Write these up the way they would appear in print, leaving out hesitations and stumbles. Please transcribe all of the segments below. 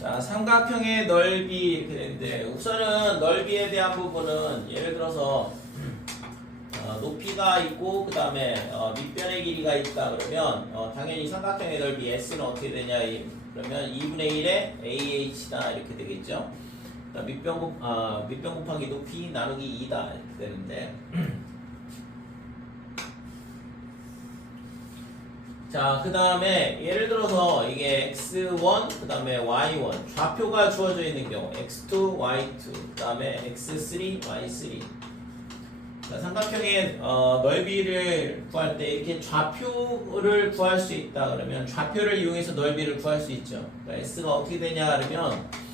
자, 삼각형의 넓이 이렇게 되는데 우선은 넓이에 대한 부분은 예를 들어서 높이가 있고 그 다음에 밑변의 길이가 있다 그러면 당연히 삼각형의 넓이 S는 어떻게 되냐 그러면 2분의 1의 AH다 이렇게 되겠죠. 밑변 곱하기 높이 나누기 2다 이렇게 되는데 자, 그 다음에 예를 들어서 이게 x1 그 다음에 y1 좌표가 주어져 있는 경우 x2 y2 그 다음에 x3 y3 자, 삼각형의 넓이를 구할 때 이렇게 좌표를 구할 수 있다 그러면 좌표를 이용해서 넓이를 구할 수 있죠. 그러니까 S가 어떻게 되냐 그러면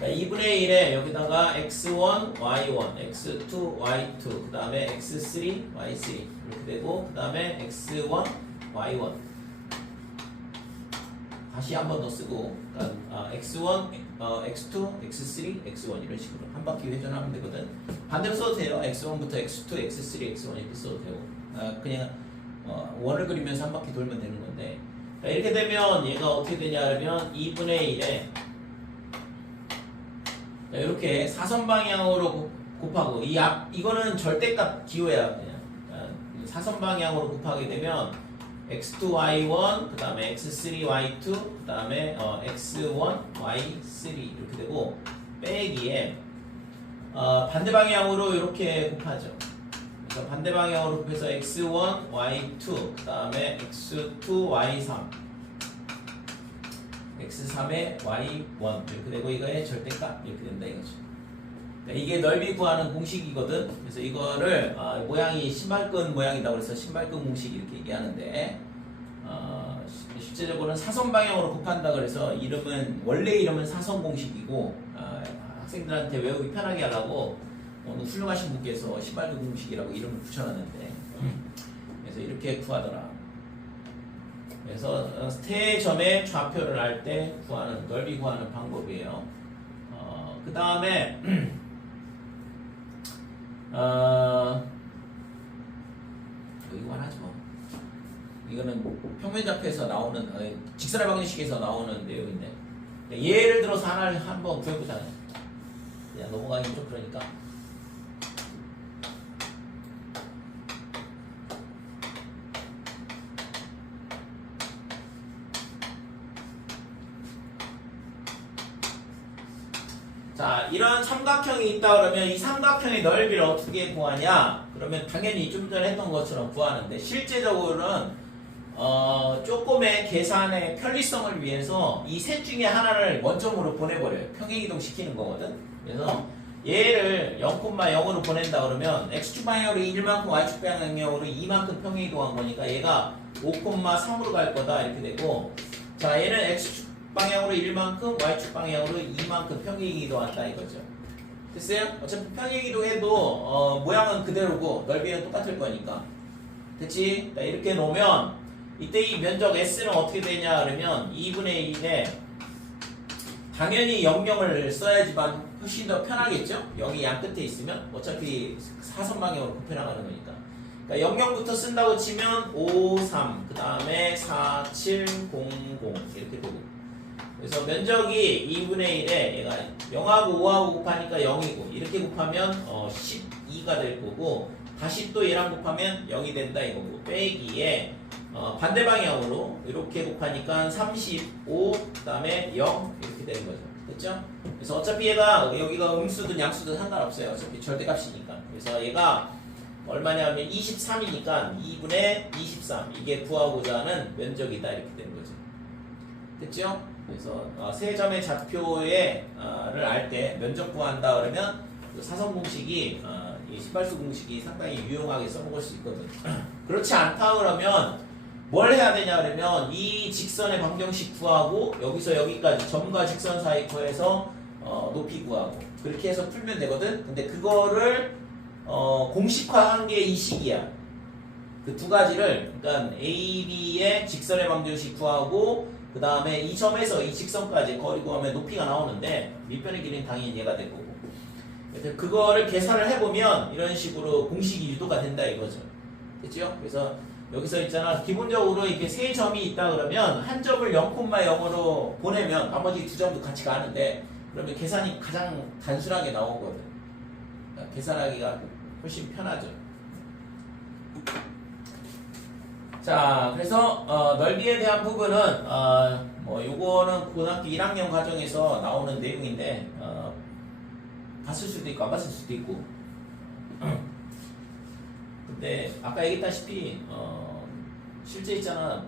2분의 1에 여기다가 x1, y1, x2, y2 그 다음에 x3, y3 이렇게 되고 그 다음에 x1, y1 다시 한 번 더 쓰고 그러니까 x1, x2, x3, x1 이런 식으로 한 바퀴 회전하면 되거든. 반대로 써도 돼요. x1부터 x2, x3, x1 이렇게 써도 되고 그냥 원을 그리면서 한 바퀴 돌면 되는 건데 이렇게 되면 얘가 어떻게 되냐 하면 2분의 1에 이렇게 사선 방향으로 곱하고 이거는 절대값 기호야 그냥 사선 방향으로 곱하게 되면 x2, y1 그 다음에 x3, y2 그 다음에 x1, y3 이렇게 되고 빼기에 반대 방향으로 이렇게 곱하죠. 그래서 반대 방향으로 곱해서 x1, y2 그 다음에 x2, y3 x3에 y1 이렇게 되고 이거의 절대값 이렇게 된다 이거죠. 그러니까 이게 넓이 구하는 공식이거든. 그래서 이거를 모양이 신발끈 모양이다 그래서 신발끈 공식 이렇게 얘기하는데 실제적으로는 사선 방향으로 곱한다 그래서 원래 이름은 사선 공식이고 학생들한테 외우기 편하게 하려고 훌륭하신 분께서 신발끈 공식이라고 이름을 붙여놨는데 그래서 이렇게 구하더라. 그래서 대점의 좌표를 알 때 구하는 넓이 구하는 방법이에요. 그 다음에 이거만 하죠. 이거는 평면좌표에서 나오는 직선의 방정식에서 나오는 내용인데 예를 들어서 하나를 한번 구해보자. 그냥 넘어가기 좀 그러니까. 자, 이런 삼각형이 있다 그러면 이 삼각형의 넓이를 어떻게 구하냐? 그러면 당연히 좀 전에 했던 것처럼 구하는데 실제적으로는 조금의 계산의 편리성을 위해서 이 셋 중에 하나를 원점으로 보내버려요. 평행이동 시키는 거거든. 그래서 얘를 0,0으로 보낸다 그러면 x축 방향으로 1만큼 y축 방향으로 2만큼 평행이동한 거니까 얘가 5,3으로 갈 거다 이렇게 되고 자 얘는 x축 방향으로 1만큼 y축 방향으로 2만큼 평행이동한다 이거죠. 됐어요? 어차피 평행이동해도 모양은 그대로고 넓이는 똑같을 거니까 됐지? 자, 이렇게 놓으면 이때 이 면적 S는 어떻게 되냐 그러면 2분의 1에 당연히 00을 써야지만 훨씬 더 편하겠죠? 0이 양 끝에 있으면 어차피 사선 방향으로 곱해나가는 거니까 그러니까 00부터 쓴다고 치면 5, 3, 그 다음에 4, 7, 0, 0 이렇게 되고 그래서 면적이 2분의 1에 얘가 0하고 5하고 곱하니까 0이고 이렇게 곱하면 12가 될 거고 다시 또 얘랑 곱하면 0이 된다 이거고 빼기에 반대 방향으로 이렇게 곱하니까 35 그 다음에 0 이렇게 되는 거죠. 됐죠? 그래서 어차피 얘가 여기가 음수든 양수든 상관없어요. 어차피 절대값이니까. 그래서 얘가 얼마냐면 23이니까 2분의 23 이게 구하고자 하는 면적이다 이렇게 되는 거죠. 됐죠? 그래서 세 점의 좌표를 알 때 면적 구한다 그러면 그 사선 공식이 이 신발수 공식이 상당히 유용하게 써먹을 수 있거든. 그렇지 않다 그러면 뭘 해야 되냐 그러면 이 직선의 방정식 구하고 여기서 여기까지 점과 직선 사이 구해서 높이 구하고 그렇게 해서 풀면 되거든. 근데 그거를 공식화한 게 이 식이야. 그 두 가지를 그러니까 A, B의 직선의 방정식 구하고 그 다음에 이 점에서 이 직선까지 거리 구하면 높이가 나오는데 밑변의 길이는 당연히 얘가 될 거고 그래서 그거를 계산을 해보면 이런 식으로 공식이 유도가 된다 이거죠. 됐죠? 그래서 여기서 있잖아. 기본적으로 이렇게 세 점이 있다 그러면 한 점을 0,0으로 보내면 나머지 두 점도 같이 가는데 그러면 계산이 가장 단순하게 나오거든. 그러니까 계산하기가 훨씬 편하죠. 자, 그래서 넓이에 대한 부분은 뭐 요거는 고등학교 1학년 과정에서 나오는 내용인데 봤을 수도 있고 안 봤을 수도 있고. 근데 아까 얘기했다시피 실제 있잖아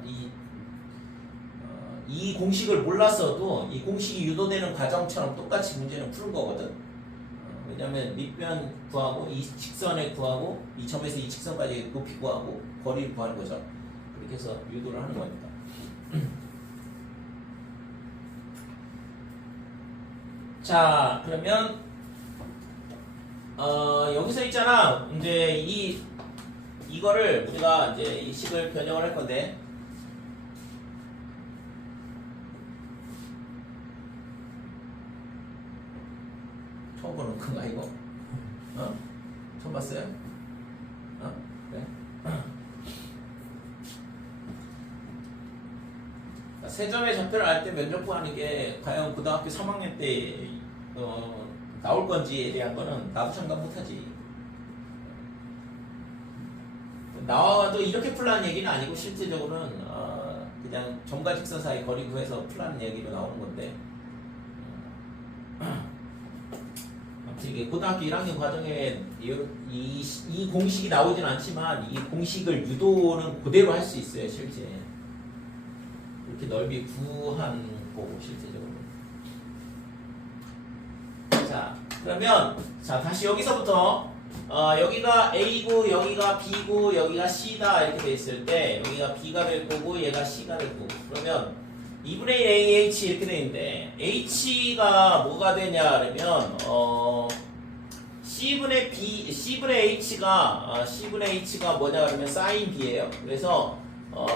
이 공식을 몰랐어도 이 공식이 유도되는 과정처럼 똑같이 문제는 푸는 거거든. 왜냐면 밑변 구하고 이 직선을 구하고 이 점에서 이 직선까지 높이 구하고 거리를 구하는 거죠. 그렇게 해서 유도를 하는 거니까. 자, 그러면 여기서 있잖아. 이제 이거를 우리가 이제 이 식을 변형을 할 건데 처음 보는 건가 이거? 처음 봤어요? 그래? 세점의 좌표를 알 때 면접 구하는 게 과연 고등학교 3학년 때 나올 건지에 대한 거는 나도 장담 못하지. 나와도 이렇게 풀라는 얘기는 아니고 실제적으로는 그냥 점과 직선 사이 거리 구해서 풀라는 얘기로 나오는 건데 아무튼 이게 고등학교 1학년 과정에 이 공식이 나오진 않지만 이 공식을 유도는 그대로 할 수 있어요 실제. 이렇게 넓이 구한 거고 실제적으로. 자, 그러면 자 다시 여기서부터 여기가 A고 여기가 B고 여기가 C다 이렇게 돼 있을 때 여기가 B가 될 거고 얘가 C가 될 거고. 그러면 2분의 1 AH 이렇게 돼 있는데 H가 뭐가 되냐 그러면 C분의 H가 뭐냐 그러면 sin B예요. 그래서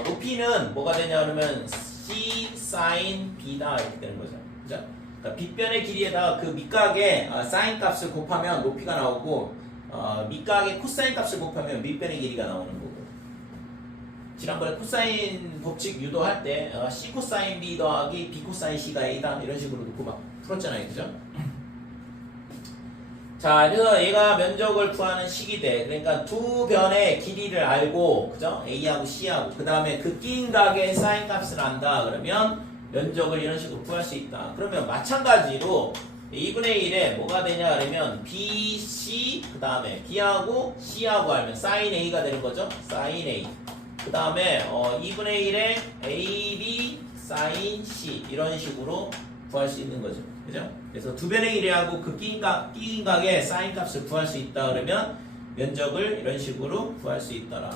높이는 뭐가 되냐 그러면 C sin B다 이렇게 되는 거죠. 그죠? 그러니까 빗변의 길이에다가 그 밑각의 sin 값을 곱하면 높이가 나오고 밑각의 코사인 값을 곱하면 밑변의 길이가 나오는 거고. 지난번에 코사인 법칙 유도할 때 C 코사인 B 더하기 B 코사인 C가 A다 이런 식으로 놓고 막 풀었잖아요. 그죠? 자, 그래서 얘가 면적을 구하는 식이 돼. 그러니까 두 변의 길이를 알고, 그죠? A하고 C하고, 그 다음에 그 끼인 각의 사인 값을 안다. 그러면 면적을 이런 식으로 구할 수 있다. 그러면 마찬가지로 2분의 1에 뭐가 되냐 그러면 B, C, 그 다음에 B하고 C하고 알면 sin A가 되는 거죠? sin A. 그 다음에 2분의 1에 A, B, sin C 이런 식으로 구할 수 있는 거죠. 그죠? 그래서 두 변의 길이하고 그 끼인 각의 사인 값을 구할 수 있다 그러면 면적을 이런 식으로 구할 수 있더라.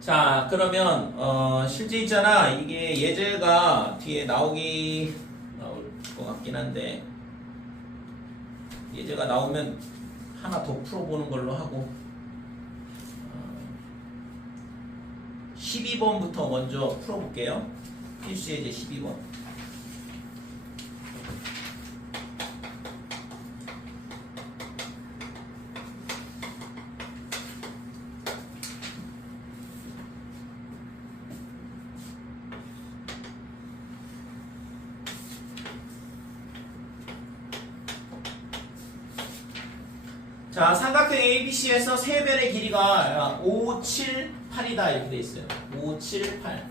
자, 그러면 실제 있잖아. 이게 예제가 뒤에 나올 것 같긴 한데 예제가 나오면 하나 더 풀어보는 걸로 하고 12번부터 먼저 풀어볼게요. 필수 예제 12번. 자, 삼각형 ABC에서 세 변의 길이가 5, 7, 8이다 이렇게 돼 있어요. 5, 7, 8.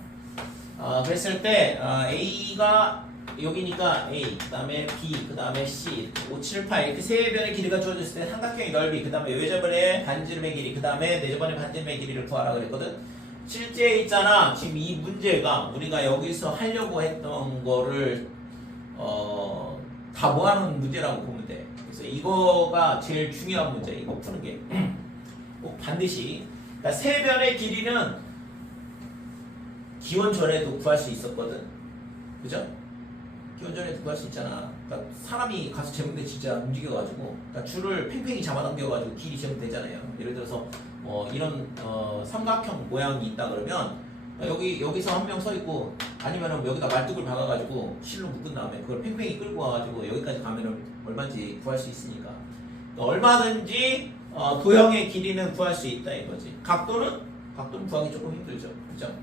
그랬을 때 A가 여기니까 A, 그 다음에 B, 그 다음에 C, 5, 7, 8 이렇게 세 변의 길이가 주어졌을 때 삼각형의 넓이, 그 다음에 외접원의 반지름의 길이, 그 다음에 내접원의 반지름의 길이를 구하라 그랬거든. 실제 있잖아. 지금 이 문제가 우리가 여기서 하려고 했던 거를 다 모아놓은 문제라고 보면 돼. 그래서 이거가 제일 중요한 문제. 이거 푸는 게 꼭 반드시. 그러니까 세 변의 길이는 기원 전에도 구할 수 있었거든. 그죠? 기원 전에도 구할 수 있잖아. 그러니까 사람이 가서 재면 진짜 움직여가지고 그러니까 줄을 팽팽히 잡아당겨가지고 길이 재면 되잖아요. 예를 들어서 이런 삼각형 모양이 있다 그러면 여기서 한 명 서 있고 아니면은 여기다 말뚝을 박아가지고 실로 묶은 다음에 그걸 팽팽히 끌고 와가지고 여기까지 가면은 얼마인지 구할 수 있으니까. 그러니까 얼마든지 도형의 길이는 구할 수 있다 이거지. 각도는 구하기 조금 힘들죠. 그죠?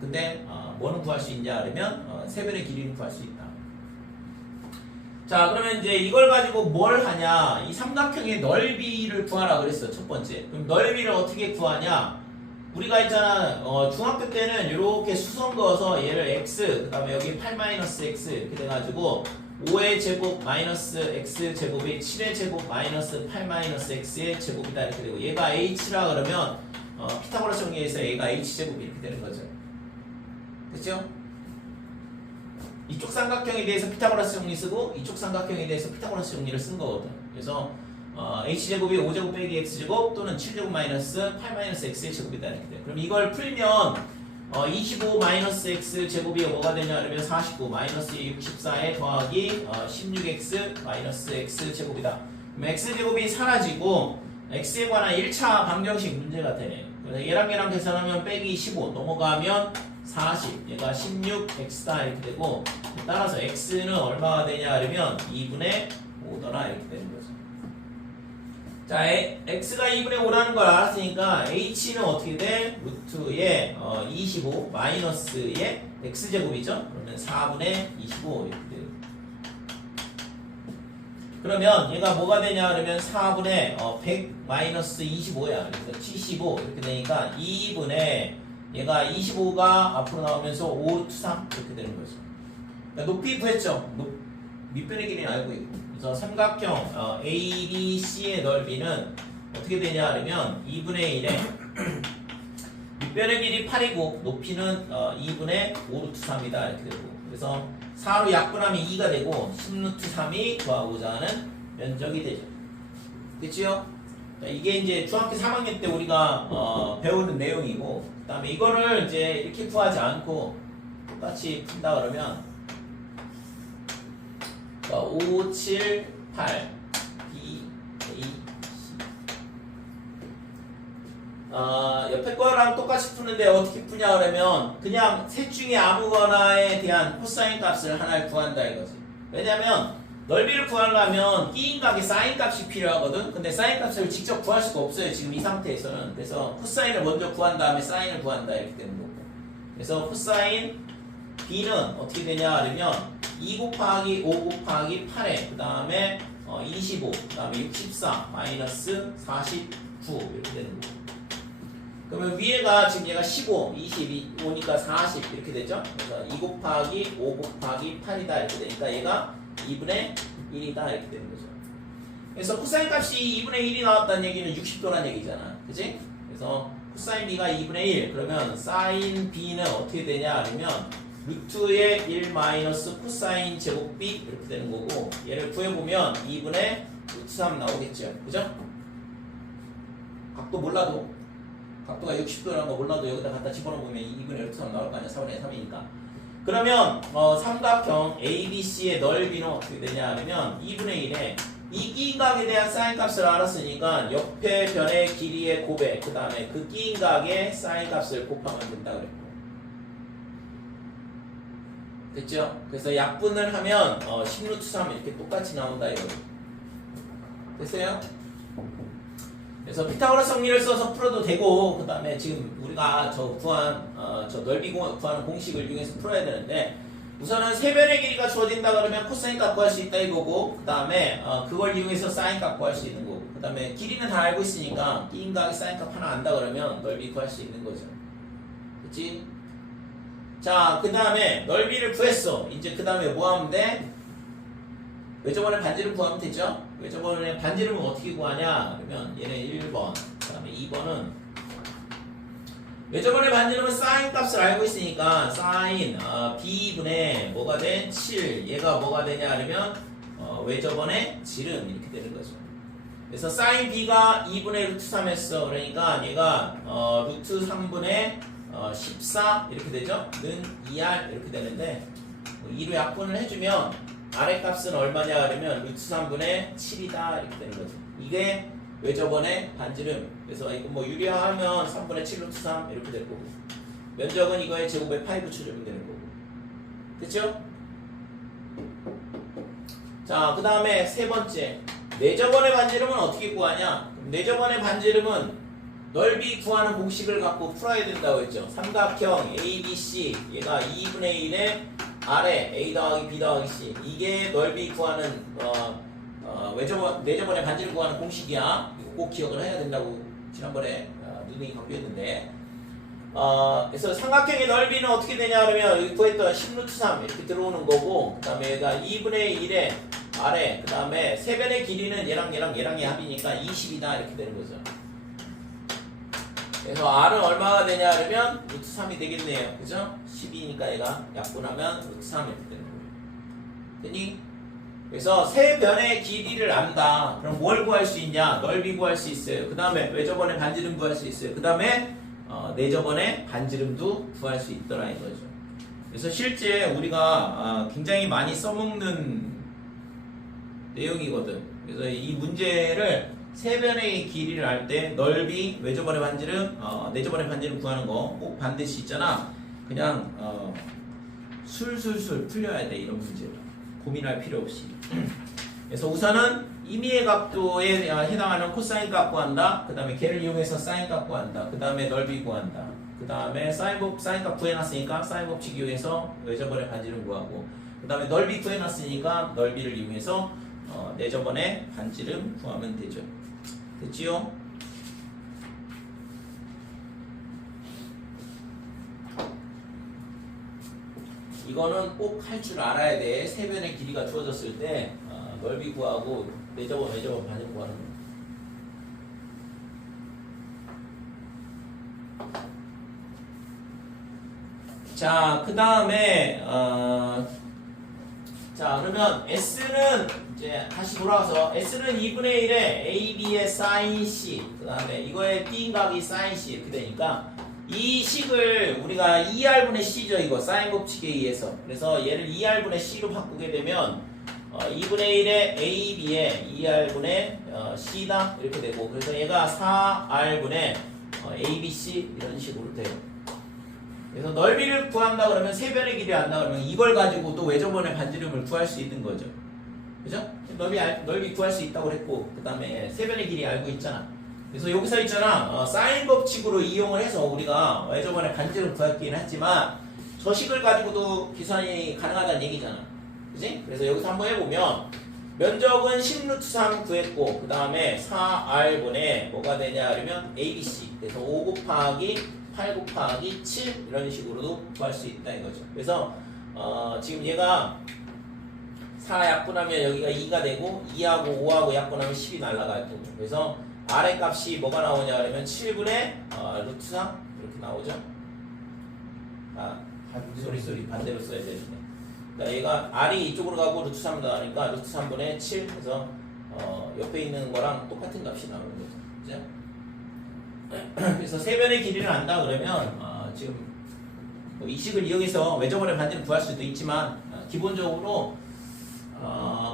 근데 뭐는 구할 수 있냐 그러면 세변의 길이는 구할 수 있다. 자, 그러면 이제 이걸 가지고 뭘 하냐? 이 삼각형의 넓이를 구하라 그랬어, 첫 번째. 그럼 넓이를 어떻게 구하냐? 우리가 있잖아, 중학교 때는 이렇게 수성 그어서 얘를 x, 그 다음에 여기 8-x 이렇게 돼가지고 5의 제곱 마이너스 x 제곱이 7의 제곱 마이너스 8-x의 제곱이다 이렇게 되고, 얘가 h라 그러면 피타고라스 정리에서 얘가 h제곱이 이렇게 되는 거죠. 그렇죠? 이쪽 삼각형에 대해서 피타고라스 정리 쓰고 이쪽 삼각형에 대해서 피타고라스 정리를 쓴 거거든. 그래서 h제곱이 5제곱 빼기 x제곱 또는 7제곱 마이너스 8-x의 제곱이다 이렇게 돼. 그럼 이걸 풀면 25 마이너스 x 제곱이 뭐가 되냐 그러면 49 마이너스 64에 더하기 16x 마이너스 x 제곱이다. 그럼 x 제곱이 사라지고 x에 관한 1차 방정식 문제가 되네. 그래서 얘랑 계산하면 빼기 15 넘어가면 40, 얘가 16x다 이렇게 되고, 따라서 x는 얼마가 되냐 그러면 2분의 5더라 이렇게 되는 거죠. 자, x가 2분의 5라는 걸 알았으니까 h는 어떻게 돼? 루트의 25 마이너스의 x제곱이죠? 그러면 4분의 25 이렇게 돼요. 그러면 얘가 뭐가 되냐 그러면 4분의 100 마이너스 25야. 그래서 75 이렇게 되니까 2분의 얘가 25가 앞으로 나오면서 5 3 이렇게 되는 거죠. 그러니까 높이 구했죠. 밑변의 길이는 알고 있고. 그래서 삼각형 ABC의 넓이는 어떻게 되냐 하면 2분의 1에 밑변의 길이 8이고 높이는 2분의 5루트 3이다 이렇게 되고, 그래서 4로 약분하면 2가 되고 10루트 3이 구하고자 하는 면적이 되죠. 그치요? 이게 이제 중학교 3학년 때 우리가 배우는 내용이고, 그 다음에 이거를 이제 이렇게 구하지 않고 똑같이 푼다 그러면 5, 7, 8, B, A, C. 옆에 거랑 똑같이 푸는데 어떻게 푸냐 그러면 그냥 셋 중에 아무거나에 대한 코사인 값을 하나를 구한다 이거지. 왜냐면 넓이를 구하려면 끼인각의 사인 값이 필요하거든. 근데 사인 값을 직접 구할 수가 없어요, 지금 이 상태에서는. 그래서 코사인을 먼저 구한 다음에 사인을 구한다 이렇게 되는 거고. 그래서 코사인 B는 어떻게 되냐 그러면 2 곱하기 5 곱하기 8에 그 다음에 25, 그 다음에 64 마이너스 49 이렇게 되는 거고. 그러면 위에가 지금 얘가 15, 25니까 40 이렇게 되죠. 그래서 2 곱하기 5 곱하기 8이다 이렇게 되니까 얘가 2분의 1이다 이렇게 되는 거죠. 그래서 코사인 값이 2분의 1이 나왔다는 얘기는 60도라는 얘기잖아. 그치? 그래서 코사인 B가 2분의 1, 그러면 사인 B는 어떻게 되냐 하면 루트의 1 마이너스 코사인 제곱 B 이렇게 되는 거고, 얘를 구해보면 2분의 루트 3 나오겠죠. 그죠? 각도 몰라도, 각도가 60도라는 거 몰라도 여기다 갖다 집어넣으면 2분의 루트 3 나올 거 아니야. 4분의 3이니까. 그러면 삼각형 ABC의 넓이는 어떻게 되냐 하면 2분의 1에 이 끼인각에 대한 사인 값을 알았으니까 옆에 변의 길이의 곱에 그 다음에 그 끼인각의 사인 값을 곱하면 된다 그랬고, 됐죠? 그래서 약분을 하면 10루트 3 이렇게 똑같이 나온다 이거죠. 됐어요? 그래서 피타고라스 정리를 써서 풀어도 되고, 그 다음에 지금 우리가 저 넓이 구하는 공식을 이용해서 풀어야 되는데, 우선은 세변의 길이가 주어진다 그러면 코사인 값 구할 수 있다 이거고, 그 다음에 그걸 이용해서 사인 값 구할 수 있는 거고, 그 다음에 길이는 다 알고 있으니까 끼인각의 사인 값 하나 안다 그러면 넓이 구할 수 있는 거죠. 그치? 자, 그 다음에 넓이를 구했어. 이제 그 다음에 뭐 하면 돼? 외접원의 반지름 구하면 되죠? 외접원의 반지름은 어떻게 구하냐? 그러면 얘는 1번, 그 다음에 2번은 외접원의 반지름은 사인 값을 알고 있으니까 사인 B분의 뭐가 돼? 7. 얘가 뭐가 되냐? 그러면 외접원의 지름 이렇게 되는 거죠. 그래서 사인 B가 2분의 루트 3 했어. 그러니까 얘가 루트 3분의 14 이렇게 되죠? 는 2R 이렇게 되는데 2로 약분을 해주면 아래 값은 얼마냐 그러면 루트 3분의 7이다 이렇게 되는 거죠. 이게 외접원의 반지름. 그래서 이거 뭐 유리화하면 3분의 7 루트 3 이렇게 될 거고, 면적은 이거의 제곱에 파이 붙여주면 되는 거고. 됐죠? 자, 그 다음에 세 번째, 내접원의 반지름은 어떻게 구하냐? 내저번의 반지름은 넓이 구하는 공식을 갖고 풀어야 된다고 했죠. 삼각형 ABC 얘가 2분의 1의 아래 A 더하기 B 더하기 C 이게 넓이 구하는 내저번의 반지름 구하는 공식이야. 이거 꼭 기억을 해야 된다고 지난번에 누누이 강조했는데 그래서 삼각형의 넓이는 어떻게 되냐 그러면 여기 구했던 10루트3 이렇게 들어오는 거고 그 다음에 얘가 2분의 1의 아래 그 다음에 세변의 길이는 얘랑의 합이니까 20이다 이렇게 되는 거죠. 그래서 R은 얼마가 되냐 그러면 루트 3이 되겠네요. 그죠? 12니까 얘가 약분하면 루트 3 이렇게 되는 거예요. 됐니? 그래서 세 변의 길이를 안다. 그럼 뭘 구할 수 있냐? 넓이 구할 수 있어요. 그 다음에 외저번의 반지름 구할 수 있어요. 그 다음에 내저번의 반지름도 구할 수 있더라 이거죠. 그래서 실제 우리가 굉장히 많이 써먹는 내용이거든. 그래서 이 문제를 세 변의 길이를 알 때 넓이, 외저번의 반지름, 내저번의 반지름 구하는 거 꼭 반드시 있잖아. 그냥 술술술 풀려야 돼 이런 문제를. 고민할 필요 없이. 그래서 우선은 임의의 각도에 해당하는 코사인 값 구한다. 그 다음에 걔를 이용해서 사인 값 구한다. 그 다음에 넓이 구한다. 그 다음에 사인 값 구해놨으니까 사인 법칙 이용해서 외저번의 반지름 구하고 그 다음에 넓이 구해놨으니까 넓이를 이용해서 내저번의 반지름 구하면 되죠. 됐지요? 이거는 꼭 할 줄 알아야 돼. 세 변의 길이가 주어졌을 때 넓이 구하고 내저번, 외저번 반지름 구하는 거. 자, 그 다음에 자, 그러면 S는 이제 다시 돌아와서 S는 2분의 1에 AB의 sin C 그 다음에 이거의 B각이 sin C 이렇게 되니까 이 식을 우리가 2R분의 C죠 이거 사인 법칙에 의해서 그래서 얘를 2R분의 C로 바꾸게 되면 2분의 1의 AB에 2R분의 C다 이렇게 되고 그래서 얘가 4R분의 ABC 이런 식으로 돼요. 그래서 넓이를 구한다 그러면 세 변의 길이 안다 그러면 이걸 가지고 또 외저번의 반지름을 구할 수 있는 거죠. 그죠? 넓이 구할 수 있다고 그랬고 그 다음에 세 변의 길이 알고 있잖아. 그래서 여기서 있잖아 사인 법칙으로 이용을 해서 우리가 외저번의 반지름 구했긴 했지만 저 식을 가지고도 계산이 가능하다는 얘기잖아. 그지? 그래서 여기서 한번 해보면 면적은 10루트3 구했고 그 다음에 4R분의 뭐가 되냐 그러면 ABC 그래서 5 곱하기 8 곱하기 7 이런 식으로도 구할 수 있다 이거죠. 그래서 지금 얘가 4 약분하면 여기가 2가 되고 2하고 5하고 약분하면 10이 날아갈 거고 그래서 R의 값이 뭐가 나오냐 그러면 7분의 루트 3 이렇게 나오죠. 소리 반대로 써야 되는데 그러니까 얘가 R이 이쪽으로 가고 루트 3 나가니까 루트 3분의 7 해서 옆에 있는 거랑 똑같은 값이 나오는 거죠. 그죠? 그래서 세 변의 길이를 안다 그러면 지금 이 식을 이용해서 외저번의 반지름 구할 수도 있지만 기본적으로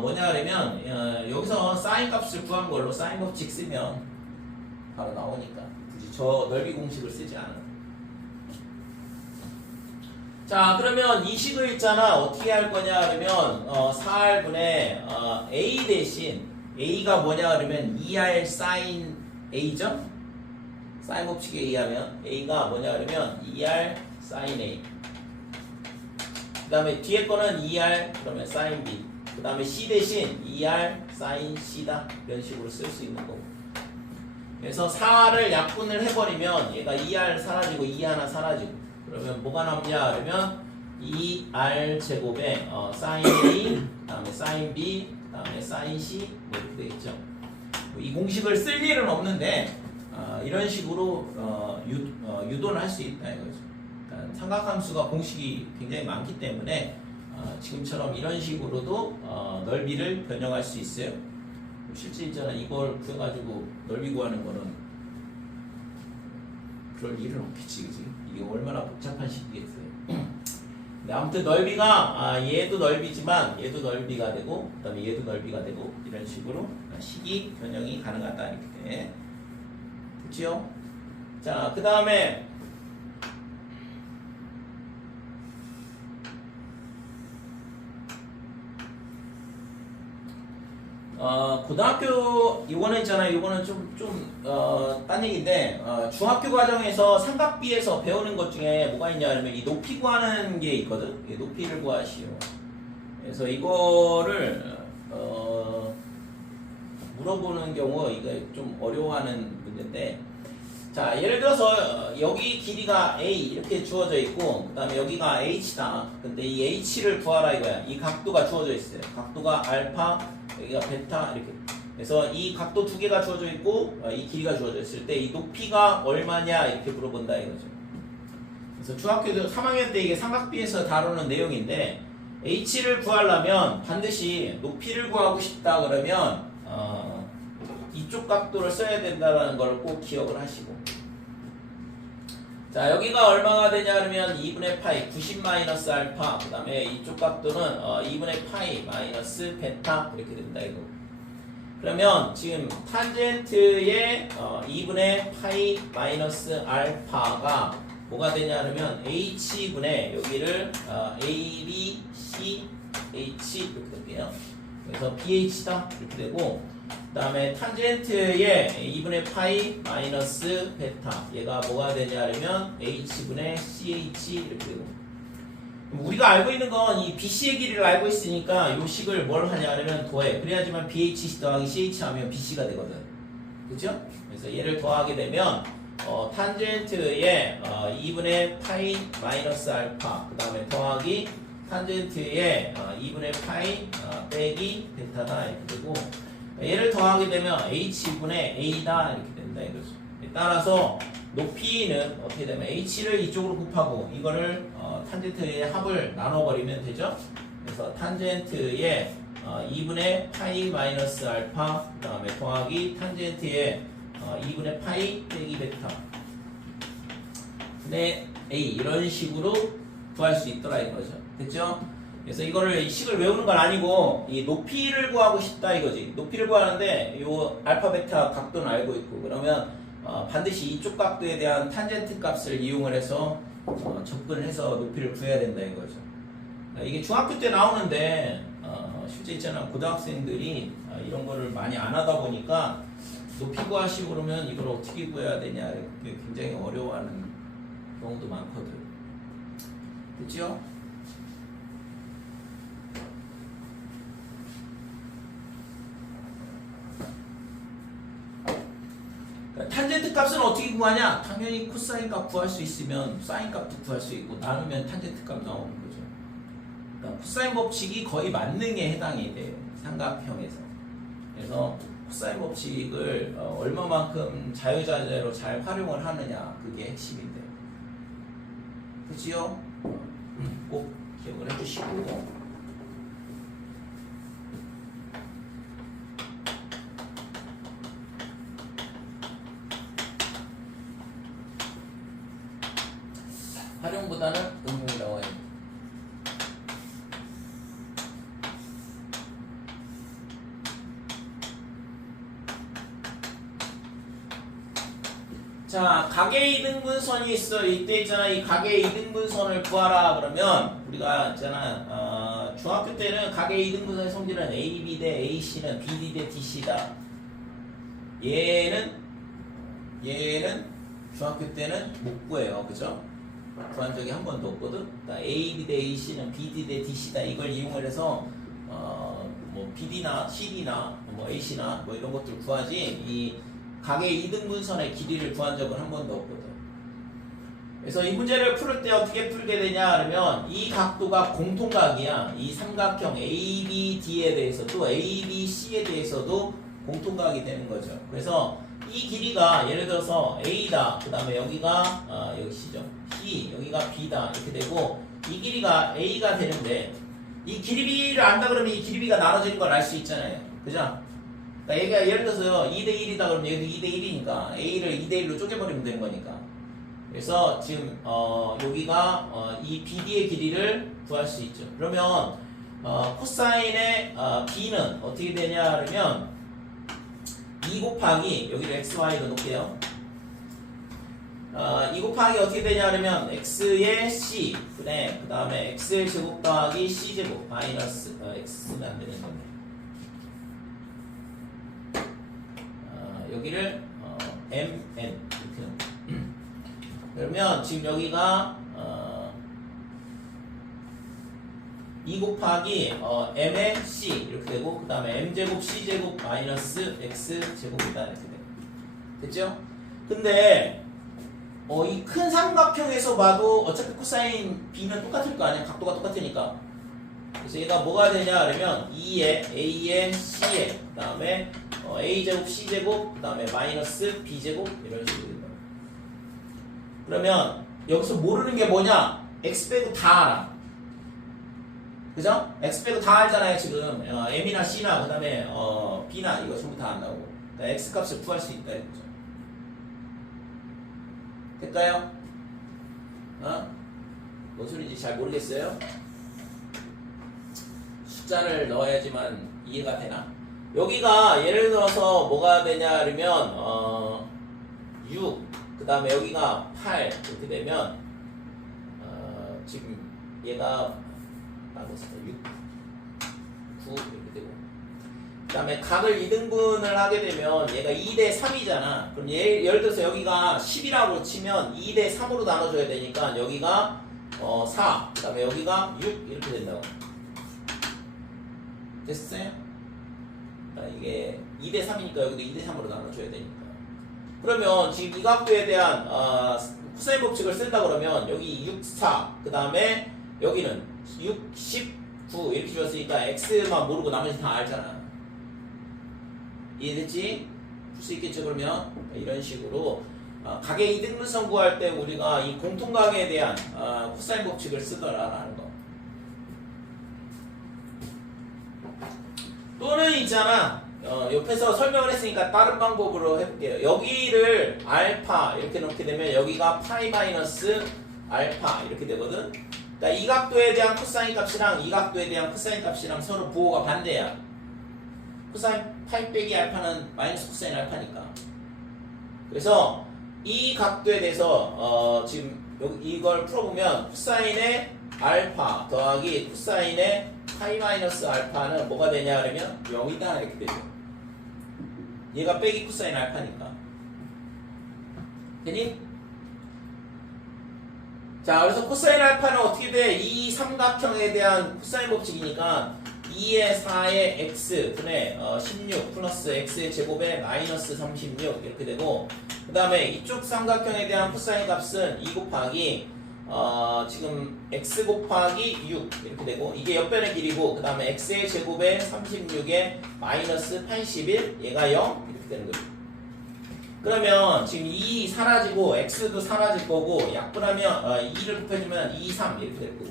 뭐냐 그러면 여기서 사인 값을 구한 걸로 사인 법칙 쓰면 바로 나오니까 굳이 저 넓이 공식을 쓰지 않아. 자 그러면 이 식을 있잖아 어떻게 할 거냐 그러면 4R분의 A 대신 A가 뭐냐 그러면 2R 사인 A죠? 사인 법칙에 의하면 A가 뭐냐 그러면 2R 사인 A 그 다음에 뒤에 거는 2R 그러면 사인 B 그 다음에 C 대신 2R 사인 C다 이런 식으로 쓸 수 있는 거고 그래서 4를 약분을 해버리면 얘가 2R 사라지고 2 하나 사라지고 그러면 뭐가 남냐 그러면 2R 제곱에 사인 A 그 다음에 사인 B 그 다음에 사인 C 뭐 이렇게 되겠죠. 이 공식을 쓸 일은 없는데 이런 식으로 유도를 할 수 있다 이거죠. 그러니까 삼각함수가 공식이 굉장히 많기 때문에 지금처럼 이런 식으로도 넓이를 변형할 수 있어요. 실제 있잖아 이걸 구해가지고 넓이 구하는 거는 그럴 일은 없겠지, 그지? 이게 얼마나 복잡한 식이겠어요. 근데 아무튼 넓이가 얘도 넓이지만 얘도 넓이가 되고 그다음에 얘도 넓이가 되고 이런 식으로 식이 변형이 가능하다 이렇게. 그렇죠? 자, 그 다음에 고등학교 이거는 있잖아요. 이거는 딴 얘기인데 중학교 과정에서 삼각비에서 배우는 것 중에 뭐가 있냐면 이 높이 구하는 게 있거든. 이 높이를 구하시오. 그래서 이거를 물어보는 경우 이게 좀 어려워하는 문제인데, 자 예를 들어서 여기 길이가 A 이렇게 주어져 있고 그 다음에 여기가 H다. 근데 이 H를 구하라 이거야. 이 각도가 주어져 있어요. 각도가 알파, 여기가 베타 이렇게. 그래서 이 각도 두 개가 주어져 있고 이 길이가 주어져 있을 때 이 높이가 얼마냐 이렇게 물어본다 이거죠. 그래서 중학교 3학년 때 이게 삼각비에서 다루는 내용인데, H를 구하려면 반드시 높이를 구하고 싶다 그러면 이쪽 각도를 써야 된다는 걸 꼭 기억을 하시고, 자 여기가 얼마가 되냐 그러면 2분의 파이 90 마이너스 알파, 그 다음에 이쪽 각도는 2분의 파이 마이너스 베타 이렇게 된다 이거. 그러면 지금 탄젠트의 2분의 파이 마이너스 알파가 뭐가 되냐 그러면 h분의 여기를 a, b, c, h 이렇게 될게요. 그래서 bh다 이렇게 되고, 그 다음에 탄젠트의 2분의 파이 마이너스 베타 얘가 뭐가 되냐 그러면 h분의 ch 이렇게 되고, 우리가 알고 있는 건 이 BC의 길이를 알고 있으니까 요 식을 뭘 하냐 그러면 더해. 그래야지만 BHC 더하기 CH 하면 BC가 되거든. 그죠? 그래서 얘를 더하게 되면 탄젠트의 2분의 파이 마이너스 알파 그 다음에 더하기 탄젠트의 2분의 파이 빼기 베타다 이렇게 되고, 얘를 더하게 되면 h분의 a다 이렇게 된다 이거죠. 따라서 높이는 어떻게 되면 h를 이쪽으로 곱하고 이거를 탄젠트의 합을 나눠버리면 되죠. 그래서 탄젠트의 2분의 파이 마이너스 알파 그 다음에 더하기 탄젠트의 2분의 파이 빼기 베타 네 a 이런 식으로 구할 수 있더라 이거죠. 됐죠? 그래서 이거를 이 식을 외우는 건 아니고 이 높이를 구하고 싶다 이거지. 높이를 구하는데 요 알파 베타 각도는 알고 있고, 그러면 반드시 이쪽 각도에 대한 탄젠트 값을 이용을 해서 접근을 해서 높이를 구해야 된다 이거죠. 이게 중학교 때 나오는데 실제 있잖아 고등학생들이 이런 거를 많이 안 하다 보니까 높이 구하시고 그러면 이걸 어떻게 구해야 되냐 이렇게 굉장히 어려워하는 경우도 많거든. 그렇죠? 탄젠트 값은 어떻게 구하냐? 당연히 코사인 값 구할 수 있으면 사인 값도 구할 수 있고 나누면 탄젠트 값 나오는 거죠. 그러니까 코사인 법칙이 거의 만능에 해당이 돼요. 삼각형에서. 그래서 코사인 법칙을 얼마만큼 자유자재로 잘 활용을 하느냐 그게 핵심인데요. 그치요? 꼭 기억을 해주시고, 활용보다는 응용이라고 해요. 자, 각의 이등분선이 있어. 이때 있잖아. 이 각의 이등분선을 구하라 그러면 우리가 있잖아. 중학교 때는 각의 이등분선의 성질은 AB 대 AC는 BD 대 DC다. 얘는 중학교 때는 못 구해요. 그죠? 구한 적이 한 번도 없거든. 그러니까 AB 대 AC는 BD 대 DC다. 이걸 이용을 해서 뭐 BD나 CD나 뭐 AC나 뭐 이런 것들 구하지 이 각의 이등분선의 길이를 구한 적은 한 번도 없거든. 그래서 이 문제를 풀 때 어떻게 풀게 되냐 그러면 이 각도가 공통각이야. 이 삼각형 ABD에 대해서도 ABC에 대해서도 공통각이 되는 거죠. 그래서 이 길이가 예를 들어서 A다. 그 다음에 여기가 여기 C죠. C, 여기가 B다. 이렇게 되고 이 길이가 A가 되는데 이 길이를 안다 그러면 이 길이가 나눠지는 걸 알 수 있잖아요. 그죠? 그러니까 얘가 예를 들어서 2대 1이다 그러면 얘도 2대 1이니까 A를 2대 1로 쪼개버리면 되는 거니까. 그래서 지금 여기가 이 BD의 길이를 구할 수 있죠. 그러면 코사인의 B는 어떻게 되냐 그러면 2 곱하기 여기를 XY로 놓을게요. 2 곱하기 어떻게 되냐 그러면 X의 C 분의 그 다음에 X의 제곱 더하기 C 제곱 마이너스 X는 안 되는 거네. 여기를 mn 이렇게 놓은 거야. 그러면 지금 여기가 2 곱하기 m의 c 이렇게 되고 그 다음에 m제곱 c제곱 마이너스 x제곱이다 이렇게 돼. 됐죠? 근데 이 큰 삼각형에서 봐도 어차피 코사인 b는 똑같을 거 아니야. 각도가 똑같으니까. 그래서 얘가 뭐가 되냐 그러면 2에 a에 c에 그 다음에 a제곱 c제곱 그 다음에 마이너스 b제곱 이런 식으로 된다. 그러면 여기서 모르는 게 뭐냐? x 빼고 다 알아. 그죠? x 빼고 다 알잖아요 지금. m이나 c나 그 다음에 b나 이거 전부 다 안다고. 그러니까 x 값을 구할 수 있다 이거죠. 될까요? 뭔 소리인지 잘 모르겠어요? 숫자를 넣어야지만 이해가 되나? 여기가 예를 들어서 뭐가 되냐 그러면 6, 그 다음에 여기가 8 이렇게 되면 지금 얘가 6, 9 이렇게 되고 그 다음에 각을 2등분을 하게 되면 얘가 2대 3이잖아. 그럼 예를 들어서 여기가 10이라고 치면 2대 3으로 나눠줘야 되니까 여기가 4, 그 다음에 여기가 6 이렇게 된다고. 됐어요? 그러니까 이게 2대 3이니까 여기도 2대 3으로 나눠줘야 되니까. 그러면 지금 이 각도에 대한 코사인 법칙을 쓴다 그러면 여기 6, 4, 그 다음에 여기는 6, 10, 9 이렇게 줬으니까 x만 모르고 나머지 다 알잖아. 이해됐지? 풀 수 있겠죠 그러면? 이런 식으로 각의 이등분선 구할 때 우리가 이 공통각에 대한 코사인 법칙을 쓰더라라는 거. 또는 있잖아 옆에서 설명을 했으니까 다른 방법으로 해볼게요. 여기를 알파 이렇게 놓게 되면 여기가 파이 마이너스 알파 이렇게 되거든. 그러니까 이 각도에 대한 코사인 값이랑 이 각도에 대한 코사인 값이랑 서로 부호가 반대야. 코사인 파이 빼기 알파는 마이너스 코사인 알파니까. 그래서 이 각도에 대해서 지금 여기 이걸 풀어보면 코사인의 알파 더하기 코사인의 파이 마이너스 알파는 뭐가 되냐 그러면 0이다 이렇게 되죠. 얘가 빼기 코사인 알파니까. 되니? 자, 그래서 코사인 알파는 어떻게 돼? 이 삼각형에 대한 코사인 법칙이니까 2의 4의 x 분의 16 플러스 x의 제곱에 마이너스 36 이렇게 되고 그 다음에 이쪽 삼각형에 대한 코사인 값은 2 곱하기 지금 x 곱하기 6 이렇게 되고 이게 옆변의 길이고 그 다음에 x의 제곱에 36에 마이너스 81 얘가 0 이렇게 되는 거죠. 그러면 지금 2 사라지고 x도 사라질 거고 약분하면 2를 곱해주면 2, 3 이렇게 될 거고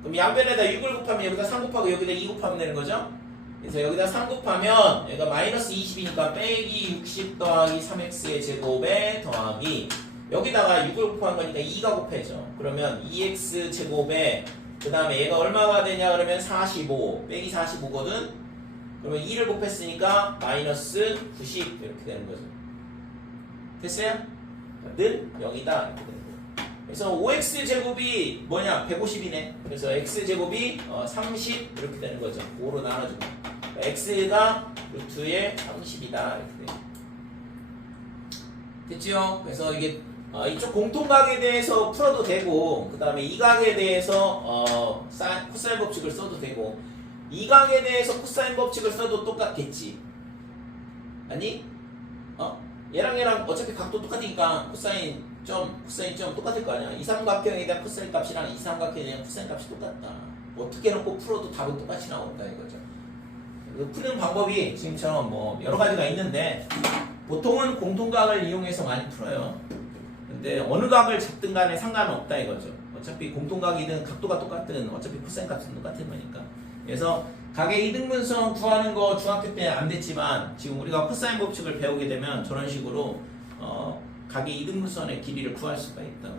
그럼 양변에다 6을 곱하면 여기다 3 곱하고 여기다 2 곱하면 되는 거죠. 그래서 여기다 3 곱하면 여기가 마이너스 20이니까 빼기 60 더하기 3x의 제곱에 더하기 여기다가 6을 곱한 거니까 2가 곱해져. 그러면 2x 제곱에 그 다음에 얘가 얼마가 되냐 그러면 45 빼기 45거든. 그러면 2를 곱했으니까 마이너스 90 이렇게 되는 거죠. 됐어요? 는 0이다 이렇게 되는 거예요. 그래서 5x 제곱이 뭐냐 150이네. 그래서 x 제곱이 30 이렇게 되는 거죠. 5로 나눠주면 그러니까 x가 루트의 30이다 이렇게 돼요. 됐죠? 그래서 이게 이쪽 공통각에 대해서 풀어도 되고 그 다음에 이 각에 대해서 코사인 법칙을 써도 되고 이 각에 대해서 코사인 법칙을 써도 똑같겠지. 아니? 얘랑 얘랑 어차피 각도 똑같으니까 코사인 점 똑같을 거 아니야. 이 삼각형에 대한 코사인 값이랑 이 삼각형에 대한 코사인 값이 똑같다. 어떻게 놓고 풀어도 답은 똑같이 나온다 이거죠. 푸는 방법이 지금처럼 뭐 여러 가지가 있는데 보통은 공통각을 이용해서 많이 풀어요. 근데 어느 각을 잡든 간에 상관은 없다 이거죠. 어차피 공통각이든 각도가 똑같든 어차피 코사인 값은 똑같은 거니까. 그래서 각의 이등분선 구하는 거 중학교 때 안 됐지만 지금 우리가 코사인 법칙을 배우게 되면 저런 식으로 각의 이등분선의 길이를 구할 수가 있다.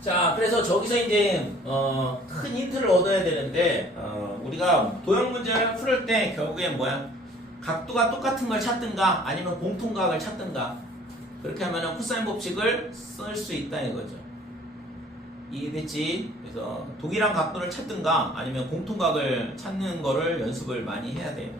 자, 그래서 저기서 이제 큰 힌트를 얻어야 되는데 우리가 도형 문제를 풀을 때 결국엔 뭐야? 각도가 똑같은 걸 찾든가 아니면 공통각을 찾든가 그렇게 하면 코사인 법칙을 쓸 수 있다 이거죠. 이해됐지? 그래서 동일한 각도를 찾든가 아니면 공통각을 찾는 거를 연습을 많이 해야 돼요.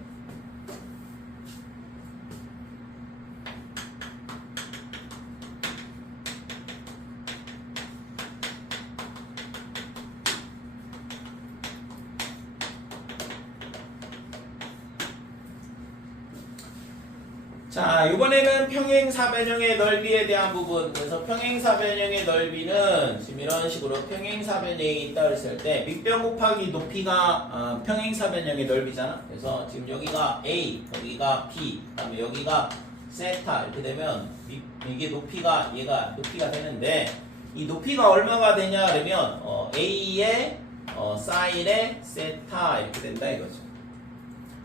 자, 이번에는 평행사변형의 넓이에 대한 부분. 그래서 평행사변형의 넓이는 지금 이런 식으로 평행사변형이 있다 그랬을 때 밑변 곱하기 높이가 평행사변형의 넓이잖아. 그래서 지금 여기가 A, 여기가 B, 그다음에 여기가 세타 이렇게 되면 이게 높이가 얘가 높이가 되는데 이 높이가 얼마가 되냐 그러면 A의 사인의 세타 이렇게 된다 이거죠.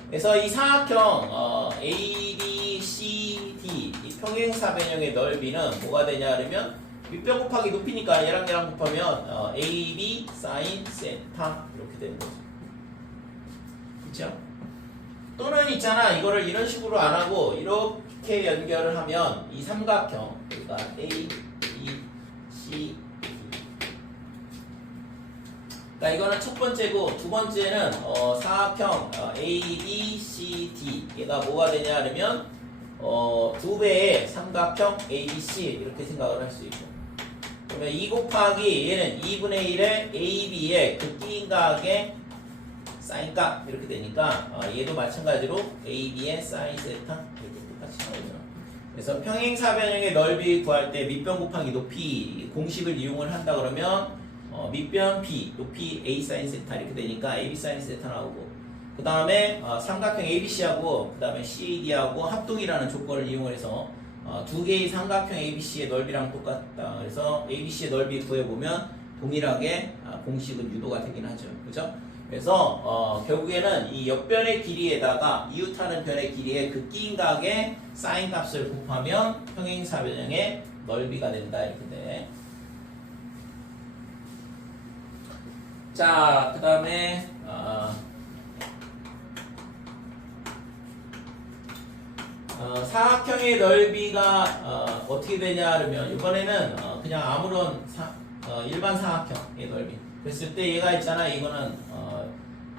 그래서 이 사각형 A, B, C, D 이 평행사변형의 넓이는 뭐가 되냐 그러면 밑변 곱하기 높이니까 얘랑 곱하면 A, B, 사인, 세타 이렇게 되는 거죠. 그렇죠? 또는 있잖아 이거를 이런 식으로 안 하고 이렇게 연결을 하면 이 삼각형 그러니까 A, B, C, 그러니까 이거는 첫 번째고 두 번째는 사각형 A, B, C, D 얘가 뭐가 되냐 그러면 두 배의 삼각형 A, B, C 이렇게 생각을 할 수 있고 그러면 2 곱하기 얘는 2분의 1의 A, B의 극기인각의 사인값 이렇게 되니까 얘도 마찬가지로 A, B의 사인 세타 이렇게 똑같이 나오죠. 그래서 평행사변형의 넓이 구할 때 밑변 곱하기 높이 공식을 이용을 한다 그러면 밑변 B, 높이 A 사인 세타 이렇게 되니까 AB 사인 세타 나오고 그 다음에 삼각형 ABC하고 그 다음에 CAD하고 합동이라는 조건을 이용해서 두 개의 삼각형 ABC의 넓이랑 똑같다. 그래서 ABC의 넓이 구해보면 동일하게 공식은 유도가 되긴 하죠. 그죠? 그래서 결국에는 이 옆변의 길이에다가 이웃하는 변의 길이의 극기인각의 사인 값을 곱하면 평행사변형의 넓이가 된다. 이렇게 돼. 자, 그 다음에 사각형의 넓이가 어떻게 되냐 그러면 이번에는 그냥 아무런 일반 사각형의 넓이 그랬을 때 얘가 있잖아 이거는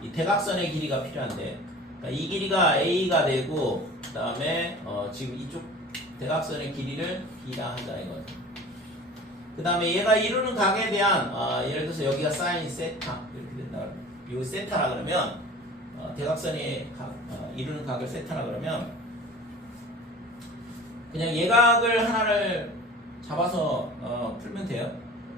이 대각선의 길이가 필요한데 그러니까 이 길이가 A가 되고 그 다음에 지금 이쪽 대각선의 길이를 B라 하자 이거죠. 그 다음에 얘가 이루는 각에 대한 예를 들어서 여기가 사인 세타 이렇게 된다 그러면 이 세타라 그러면 대각선이 이루는 각을 세타라 그러면 그냥 예각을 하나를 잡아서 풀면 돼요.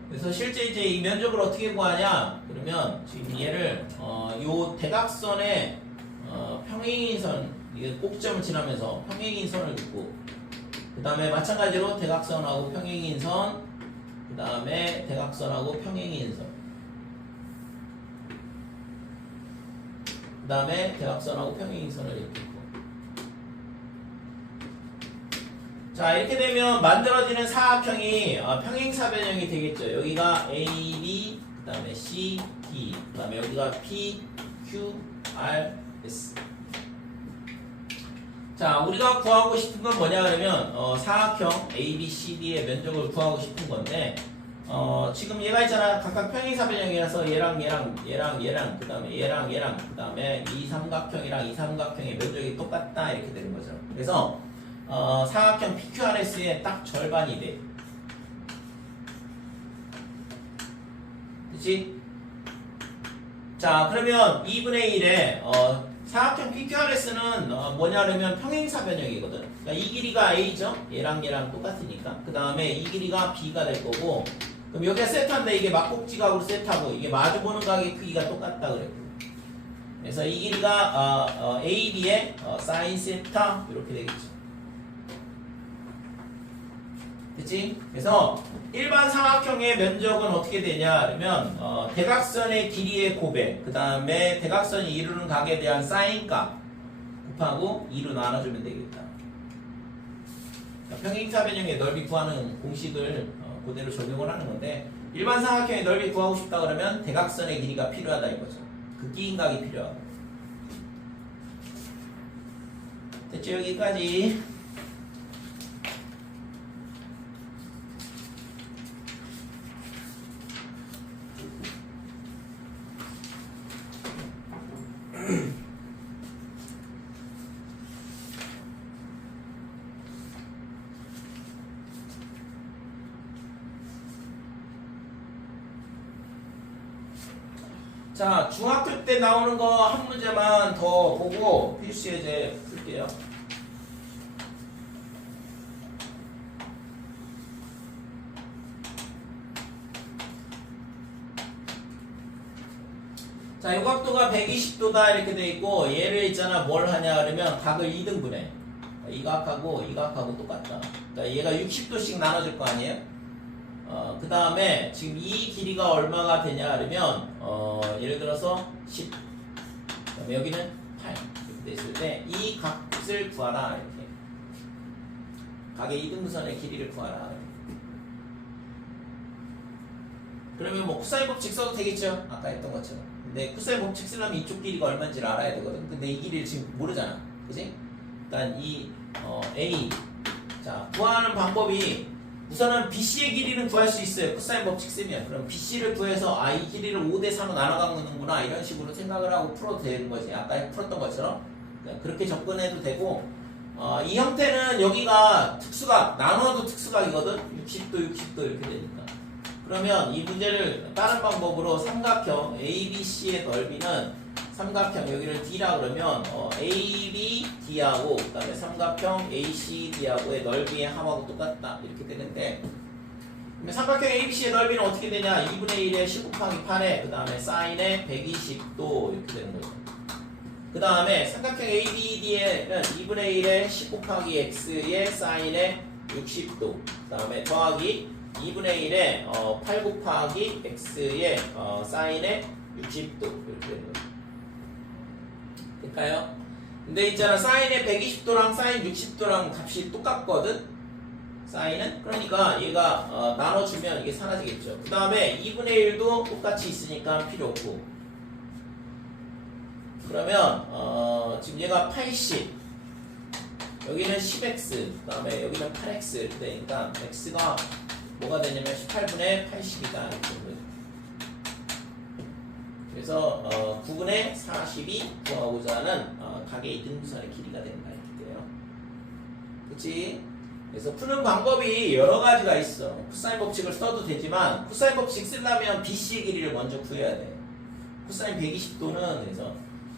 그래서 실제 이제 이 면적을 어떻게 구하냐 그러면 지금 얘를 요 대각선의 평행인선 이게 꼭점을 지나면서 평행인선을 긋고 그 다음에 마찬가지로 대각선하고 평행인선 그 다음에 대각선하고 평행인선 그 다음에 대각선하고 평행인선을 이렇게 있고 자 이렇게 되면 만들어지는 사각형이 평행사변형이 되겠죠. 여기가 A, B 그 다음에 C, D 그 다음에 여기가 P, Q, R, S 자 우리가 구하고 싶은 건 뭐냐 그러면 사각형 A, B, C, D의 면적을 구하고 싶은 건데 지금 얘가 있잖아 각각 평행사변형이라서 얘랑 그 다음에 얘랑 그 다음에 이 삼각형이랑 이 삼각형의 면적이 똑같다 이렇게 되는 거죠. 그래서 사각형 PQRS의 딱 절반이 돼. 그치? 자 그러면 2분의 1에 사각형 PQRS는 뭐냐면 평행사변형이거든. 그러니까 이 길이가 A죠. 얘랑 똑같으니까. 그 다음에 이 길이가 B가 될 거고. 그럼 여기가 세타인데 이게 막복지각으로 세타고 이게 마주보는 각의 크기가 똑같다 그랬고. 그래서 이 길이가 AB의 사인 세타 이렇게 되겠죠. 그치? 그래서 일반 사각형의 면적은 어떻게 되냐 그러면 대각선의 길이의 고백 그 다음에 대각선이 이루는 각에 대한 사인값 곱하고 2로 나눠주면 되겠다. 평행사변형의 넓이 구하는 공식을 그대로 적용을 하는 건데 일반 사각형의 넓이 구하고 싶다 그러면 대각선의 길이가 필요하다 이거죠. 극기인각이 필요하고 됐죠? 여기까지. 자, 중학교 때 나오는 거 한 문제만 더 보고 필수 예제 풀게요. 자, 요 각도가 120도다 이렇게 돼 있고 얘를 있잖아 뭘 하냐 그러면 각을 2등분해. 이 각하고 이 각하고 똑같다. 그러니까 얘가 60도씩 나눠질 거 아니에요? 그 다음에 지금 이 길이가 얼마가 되냐 그러면 예를 들어서 10 그다음에 여기는 8 이렇게 됐을 때 이 값을 구하라 이렇게 각의 2등분선의 길이를 구하라. 그러면 뭐 코사인 법칙 써도 되겠죠? 아까 했던 것처럼. 근데 코사인 법칙 쓰려면 이쪽 길이가 얼마인지를 알아야 되거든. 근데 이 길이를 지금 모르잖아. 그지? 일단 이 A 자 구하는 방법이 우선은 BC의 길이는 구할 수 있어요. 코사인 법칙 쓰면. 그럼 BC를 구해서 이 길이를 5대 4로 나눠가는구나 이런 식으로 생각을 하고 풀어도 되는 거지. 아까 풀었던 것처럼 그렇게 접근해도 되고 이 형태는 여기가 특수각 나눠도 특수각이거든. 60도 60도 이렇게 되니까. 그러면 이 문제를 다른 방법으로 삼각형 ABC의 넓이는 삼각형 여기를 D라 그러면 AB, D하고 그 다음에 삼각형 AC, D하고의 넓이의 합하고 똑같다 이렇게 되는데 그러면 삼각형 ABC의 넓이는 어떻게 되냐 2분의 1에 10 곱하기 8에 그 다음에 사인에 120도 이렇게 되는 거죠. 그 다음에 삼각형 ABD에는 2분의 1에 10 곱하기 X에 사인에 60도 그 다음에 더하기 2분의 1에 8 곱하기 X에 사인에 60도 이렇게 되는 거죠. 될까요? 근데 있잖아 사인의 120도랑 사인 60도랑 값이 똑같거든. 사인은 그러니까 얘가 나눠주면 이게 사라지겠죠. 그 다음에 2분의 1도 똑같이 있으니까 필요 없고 그러면 지금 얘가 80 여기는 10x 그 다음에 여기는 8x 이렇게 되니까 x가 뭐가 되냐면 18분의 80이다 이렇게. 그래서 9분의 40이 구하고자 하는 각의 2등분선의 길이가 된다 이렇게 돼요. 그치? 그래서 푸는 방법이 여러 가지가 있어. 코사인 법칙을 써도 되지만 코사인 법칙 쓰려면 BC의 길이를 먼저 구해야 돼. 코사인 120도는 그래서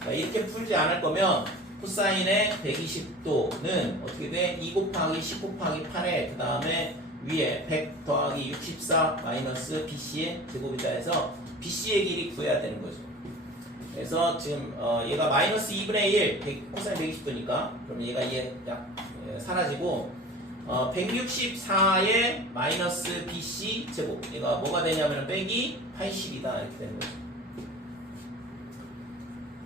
이렇게 풀지 않을 거면 코사인의 120도는 어떻게 돼? 2 곱하기 10 곱하기 8에 그 다음에 위에 100 더하기 64 마이너스 BC의 제곱이다 해서 BC의 길이 구해야 되는 거죠. 그래서 지금 얘가 마이너스 2분의 1 코사인 120도니까 그럼 얘가 약 사라지고 164의 마이너스 BC 제곱 얘가 뭐가 되냐면 빼기 80이다 이렇게 되는 거죠.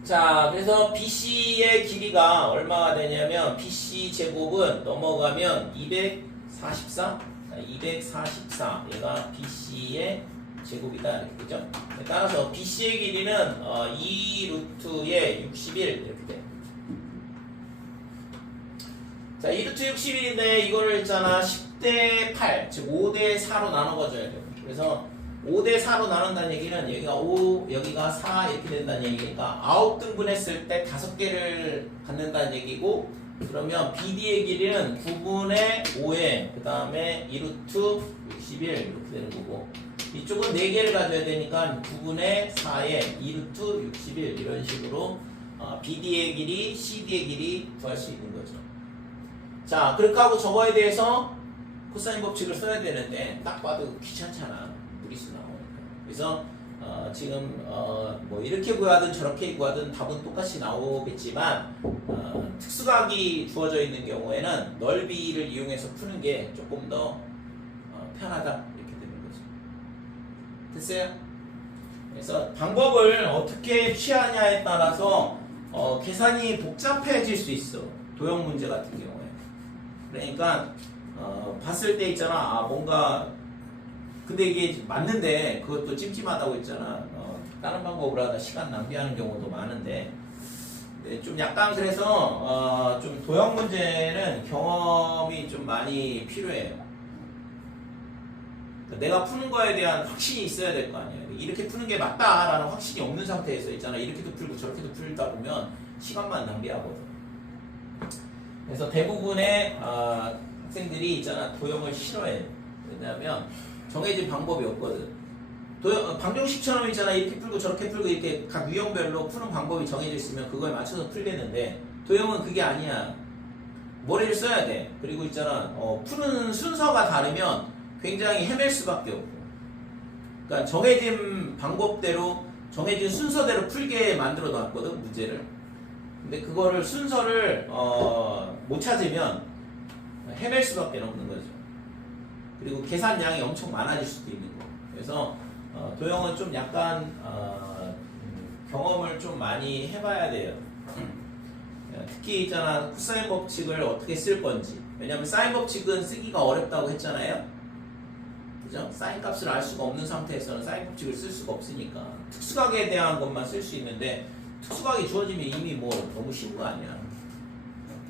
자 그래서 BC의 길이가 얼마가 되냐면 BC 제곱은 넘어가면 244 얘가 BC의 제곱이다 이렇게 되죠. 따라서 BC의 길이는 2 루트의 61 이렇게 돼. 자 2 루트 61인데 이거를 있잖아 10대 8 즉 5대 4로 나눠가줘야 돼요. 그래서 5대 4로 나눈다는 얘기는 여기가 5 여기가 4 이렇게 된다는 얘기니까 9등분 했을 때 5개를 갖는다는 얘기고 그러면 BD의 길이는 9분의 5에 그 다음에 2루트 61 이렇게 되는 거고 이쪽은 4개를 가져야 되니까 9분의 4에 2루트 61 이런 식으로 BD의 길이, CD의 길이 구할 수 있는 거죠. 자 그렇게 하고 저거에 대해서 코사인 법칙을 써야 되는데 딱 봐도 귀찮잖아. 무리수 나오니까. 그래서 지금 뭐 이렇게 구하든 저렇게 구하든 답은 똑같이 나오겠지만 특수각이 주어져 있는 경우에는 넓이를 이용해서 푸는 게 조금 더 편하다 이렇게 되는 거죠. 됐어요? 그래서 방법을 어떻게 취하냐에 따라서 계산이 복잡해질 수 있어. 도형 문제 같은 경우에. 그러니까 봤을 때 있잖아. 뭔가 근데 이게 맞는데 그것도 찜찜하다고 했잖아. 다른 방법으로 하다 시간 낭비하는 경우도 많은데 좀 약간 그래서 좀 도형 문제는 경험이 좀 많이 필요해요. 내가 푸는 거에 대한 확신이 있어야 될 거 아니에요. 이렇게 푸는 게 맞다라는 확신이 없는 상태에서 있잖아. 이렇게도 풀고 저렇게도 풀다 보면 시간만 낭비하거든. 그래서 대부분의 학생들이 있잖아 도형을 싫어해. 왜냐하면 정해진 방법이 없거든. 방정식처럼 있잖아. 이렇게 풀고 저렇게 풀고 이렇게 각 유형별로 푸는 방법이 정해져 있으면 그거에 맞춰서 풀겠는데 도형은 그게 아니야. 머리를 써야 돼. 그리고 있잖아. 푸는 순서가 다르면 굉장히 헤맬 수밖에 없고. 그러니까 정해진 방법대로 정해진 순서대로 풀게 만들어 놨거든 문제를. 근데 그거를 순서를 못 찾으면 헤맬 수밖에 없는 거죠. 그리고 계산량이 엄청 많아질 수도 있는 거. 그래서 도형은 좀 약간 경험을 좀 많이 해봐야 돼요. 특히 있잖아 코사인 법칙을 어떻게 쓸 건지. 왜냐면 사인 법칙은 쓰기가 어렵다고 했잖아요. 그죠? 사인 값을 알 수가 없는 상태에서는 사인 법칙을 쓸 수가 없으니까 특수각에 대한 것만 쓸 수 있는데 특수각이 주어지면 이미 뭐 너무 쉬운 거 아니야.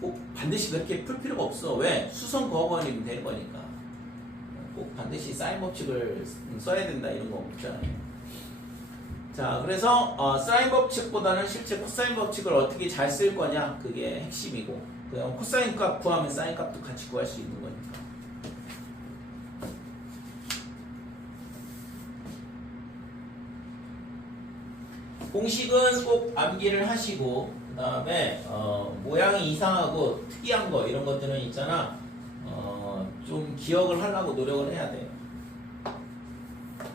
꼭 반드시 그렇게 풀 필요가 없어. 왜? 수성 거원이면 되는 거니까. 꼭 반드시 사인 법칙을 써야 된다 이런 거 없잖아요. 자, 그래서 사인 법칙보다는 실제 코사인 법칙을 어떻게 잘 쓸 거냐 그게 핵심이고, 그냥 코사인 값 구하면 사인 값도 같이 구할 수 있는 거니까. 공식은 꼭 암기를 하시고, 그 다음에 모양이 이상하고 특이한 거 이런 것들은 있잖아 좀 기억을 하려고 노력을 해야 돼요.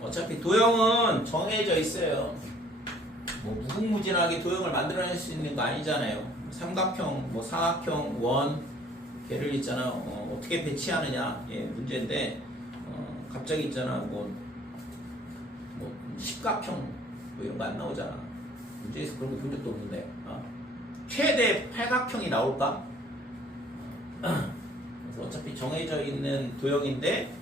어차피 도형은 정해져 있어요. 뭐 무궁무진하게 도형을 만들어낼 수 있는 거 아니잖아요. 삼각형, 뭐 사각형, 원 걔를 있잖아 어떻게 배치하느냐 예 문제인데 갑자기 있잖아 뭐 십각형 뭐 이런 거 안 나오잖아. 문제에서 그런 거 본 적도 없는데 최대 팔각형이 나올까? 그래서 어차피 정해져 있는 도형인데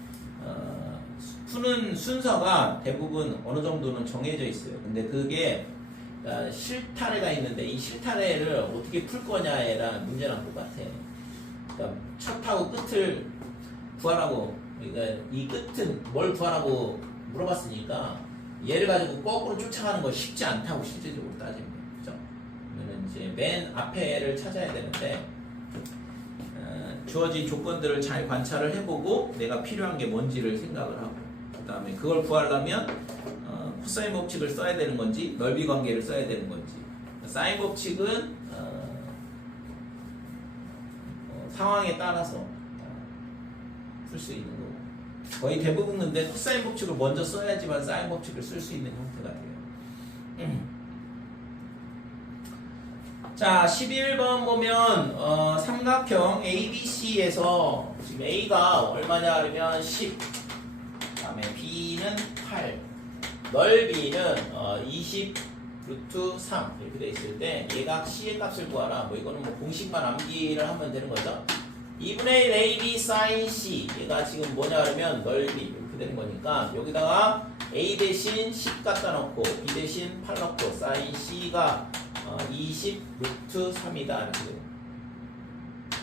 푸는 순서가 대부분 어느 정도는 정해져 있어요. 근데 그게 실타래가 있는데 이 실타래를 어떻게 풀 거냐에랑 문제랑 똑같아. 그러니까 첫하고 끝을 구하라고, 그러니까 이 끝은 뭘 구하라고 물어봤으니까 얘를 가지고 거꾸로 쫓아가는 거 쉽지 않다고 실제적으로 따지면. 그죠? 그러면 이제 맨 앞에를 찾아야 되는데 주어진 조건들을 잘 관찰을 해보고 내가 필요한 게 뭔지를 생각을 하고, 그 다음에 그걸 구하려면 코사인 법칙을 써야 되는 건지 넓이 관계를 써야 되는 건지. 사인 법칙은 상황에 따라서 쓸 수 있는 거고, 거의 대부분 근데 코사인 법칙을 먼저 써야지만 사인 법칙을 쓸 수 있는 형태가 돼요. 자, 11번 보면 삼각형 ABC에서 지금 A가 얼마냐 하면 10, 그 다음에 B는 8, 넓이는 20 루트 3 이렇게 돼 있을 때 얘가 C의 값을 구하라. 뭐 이거는 뭐 공식만 암기를 하면 되는 거죠. 2분의 1 AB sin C, 얘가 지금 뭐냐 하면 넓이 이렇게 되는 거니까 여기다가 A 대신 10 갖다 놓고 B 대신 8 넣고 sin C가 20 루트 3이다 이렇게 돼요.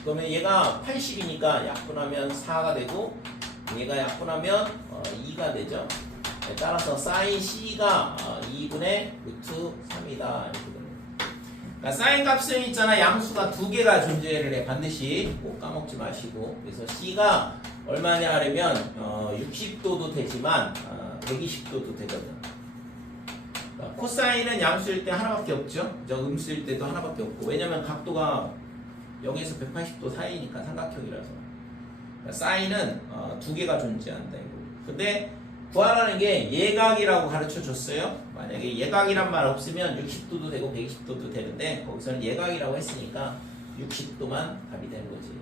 그러면 얘가 80이니까 약분하면 4가 되고 얘가 약분하면 2가 되죠. 따라서 sin C가 2분의 루트 3이다 이렇게 됩니다. 그러니까 사인 값은 있잖아 양수가 두 개가 존재를 해. 반드시 꼭 까먹지 마시고. 그래서 C가 얼마냐 하려면 60도도 되지만 120도도 되거든. 코사인은 양수일 때 하나밖에 없죠. 음수일 때도 하나밖에 없고. 왜냐면 각도가 0에서 180도 사이니까 삼각형이라서. 그러니까 사인은 두 개가 존재한다. 근데 구하라는 게 예각이라고 가르쳐 줬어요. 만약에 예각이란 말 없으면 60도도 되고 120도도 되는데 거기서는 예각이라고 했으니까 60도만 답이 되는 거지.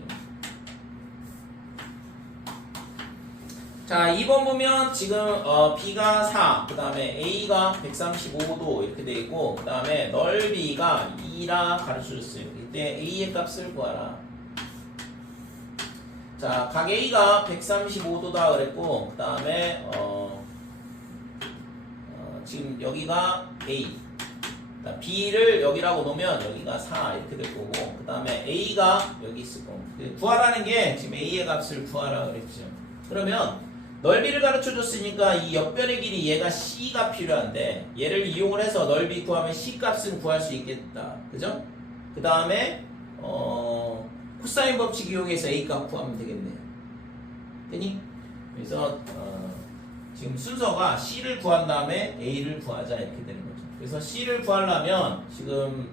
자, 2번 보면 지금 B가 4, 그 다음에 A가 135도 이렇게 돼 있고, 그 다음에 넓이가 2라 가르쳐 줬어요. 이때 A의 값을 구하라. 자, 각 A가 135도다 그랬고, 그 다음에 지금 여기가 A, B를 여기라고 놓으면 여기가 4 이렇게 될 거고, 그 다음에 A가 여기 있을 거고. 구하라는 게 지금 A의 값을 구하라 그랬죠. 그러면 넓이를 가르쳐 줬으니까 이 옆변의 길이 얘가 C가 필요한데 얘를 이용을 해서 넓이 구하면 C 값은 구할 수 있겠다. 그죠? 그 다음에 코사인 법칙 이용해서 A 값 구하면 되겠네요. 되니? 그래서 지금 순서가 C를 구한 다음에 A를 구하자 이렇게 되는 거죠. 그래서 C를 구하려면 지금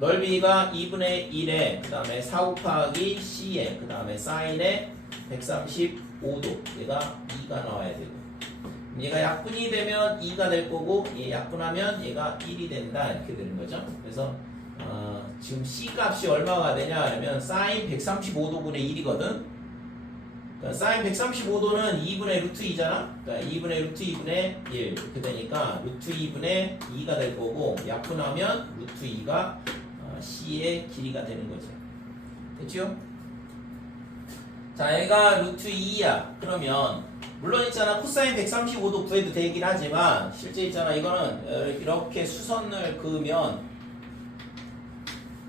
넓이가 2분의 1에 그 다음에 4 곱하기 C에 그 다음에 사인에 135도 얘가 2가 나와야 되고 얘가 약분이 되면 2가 될 거고 얘 약분하면 얘가 1이 된다 이렇게 되는 거죠. 그래서 지금 C 값이 얼마가 되냐 하면 사인 135도분의 1이거든. 그러니까 사인 135도는 2분의 루트 2잖아. 그러니까 2분의 루트 2분의 1 이렇게 되니까 루트 2분의 2가 될 거고 약분하면 루트 2가 C의 길이가 되는 거죠. 됐죠? 자, 얘가 루트 2야. 그러면 물론 있잖아 코사인 135도 구해도 되긴 하지만 실제 있잖아 이거는 이렇게 수선을 그으면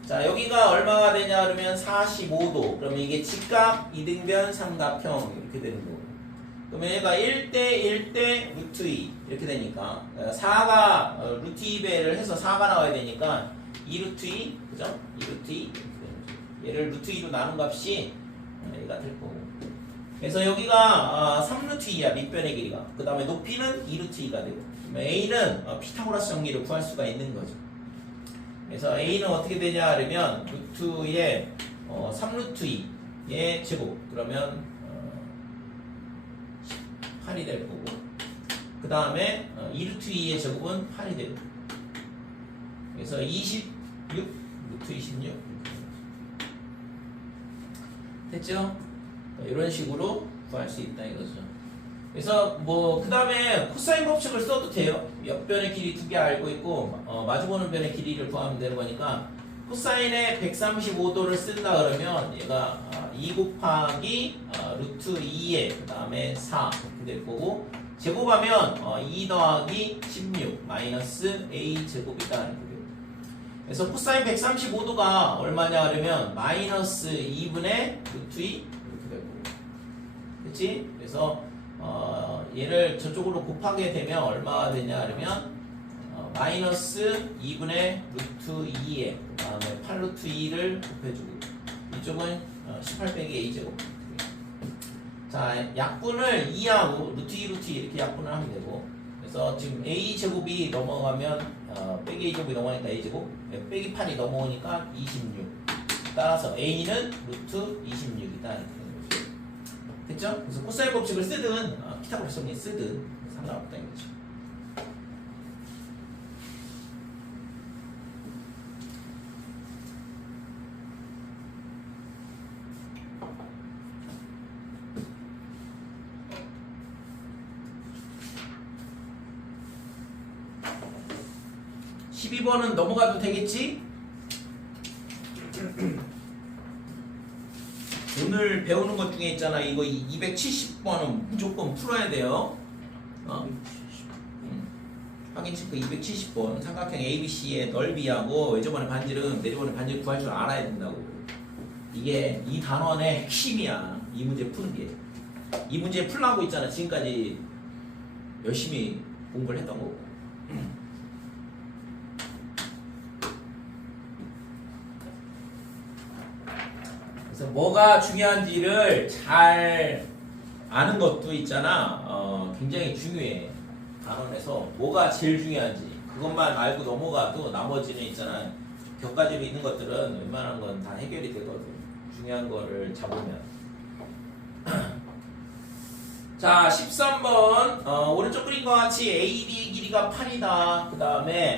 자 여기가 얼마가 되냐 그러면 45도 그러면 이게 직각 이등변 삼각형 이렇게 되는 거고 그러면 얘가 1대 1대 루트 2 이렇게 되니까 4가 루트 2배를 해서 4가 나와야 되니까 2 루트 2 그죠? 2 루트 2 이렇게 되는 거죠. 얘를 루트 2로 나눈 값이 얘가 될 거고 그래서 여기가 3루트 2야 밑변의 길이가 그 다음에 높이는 2루트 2가 되고 A는 피타고라스 정리를 구할 수가 있는 거죠. 그래서 A는 어떻게 되냐 하면 루트의 3루트 2의 제곱 그러면 8이 될 거고 그 다음에 2루트 2의 제곱은 8이 되고 그래서 26 루트 26 됐죠? 이런 식으로 구할 수 있다 이거죠. 그래서 뭐 그 다음에 코사인 법칙을 써도 돼요. 옆변의 길이 2개 알고 있고 마주보는 변의 길이를 구하면 되는 거니까 코사인에 135도를 쓴다 그러면 얘가 2 곱하기 루트 2에 그 다음에 4 이렇게 될 거고 제곱하면 2 더하기 16 마이너스 A 제곱이다 이렇게 돼요. 그래서 코사인 135도가 얼마냐 하면 마이너스 2분의 루트 2 그치? 그래서 얘를 저쪽으로 곱하게 되면 얼마가 되냐 그러면 마이너스 2분의 루트 2에 그 다음에 8 루트 2를 곱해주고 이쪽은 18 빼기 a제곱 자 약분을 2하고 루트 2 루트 2 이렇게 약분을 하면 되고 그래서 지금 a제곱이 넘어가면 빼기 a제곱이 넘어가니까 a제곱 빼기 8이 넘어오니까 26 따라서 a는 루트 26이다 됐죠? 그래서 코사인 법칙을 쓰든 피타고라스 정리 쓰든 상관없다 이거죠. (12번은) 넘어가도 되겠지? 오늘 배우는 것 중에 있잖아 이거 270번은 무조건 풀어야 돼요. 확인 체크 270번 삼각형 ABC의 넓이하고 외접원의 반지름 내접원의 반지름 구할 줄 알아야 된다고. 이게 이 단원의 핵심이야. 이 문제 푸는 게. 이 문제 풀라고 있잖아 지금까지 열심히 공부를 했던 거고. 그래서 뭐가 중요한지를 잘 아는 것도 있잖아. 굉장히 중요해. 단원에서 뭐가 제일 중요한지 그것만 알고 넘어가도 나머지는 있잖아. 격가지로 있는 것들은 웬만한 건 다 해결이 되거든. 중요한 거를 잡으면. 자, 13번 오른쪽 그림과 같이 AD의 길이가 8이다. 그 다음에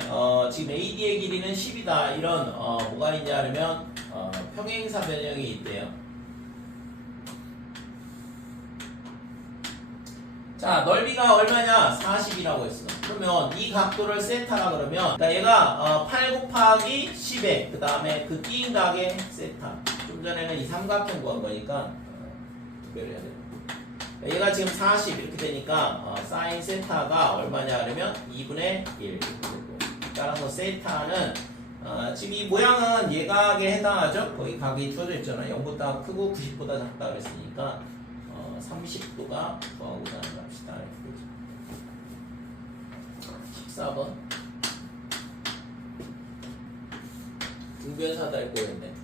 지금 AD의 길이는 10이다. 이런 뭐가 있냐 하면 평행사 변형이 있대요. 자, 넓이가 얼마냐? 40이라고 했어. 그러면 이 각도를 세타라 그러면 그러니까 얘가 8 곱하기 10에 그 다음에 그 끼인 각의 세타. 좀 전에는 이 삼각형 구한 거니까 두 배를 해야 돼. 얘가 지금 40 이렇게 되니까 사인 세타가 얼마냐 그러면 2분의 1 이렇게 되고 따라서 세타는 지금 이 모양은 예각에 해당하죠. 거기 각이 주어져 있잖아. 0보다 크고 90보다 작다 그랬으니까 30도가 구하고자 하는 값이다 이렇게 되죠. 14번 등변사다 할 거였네.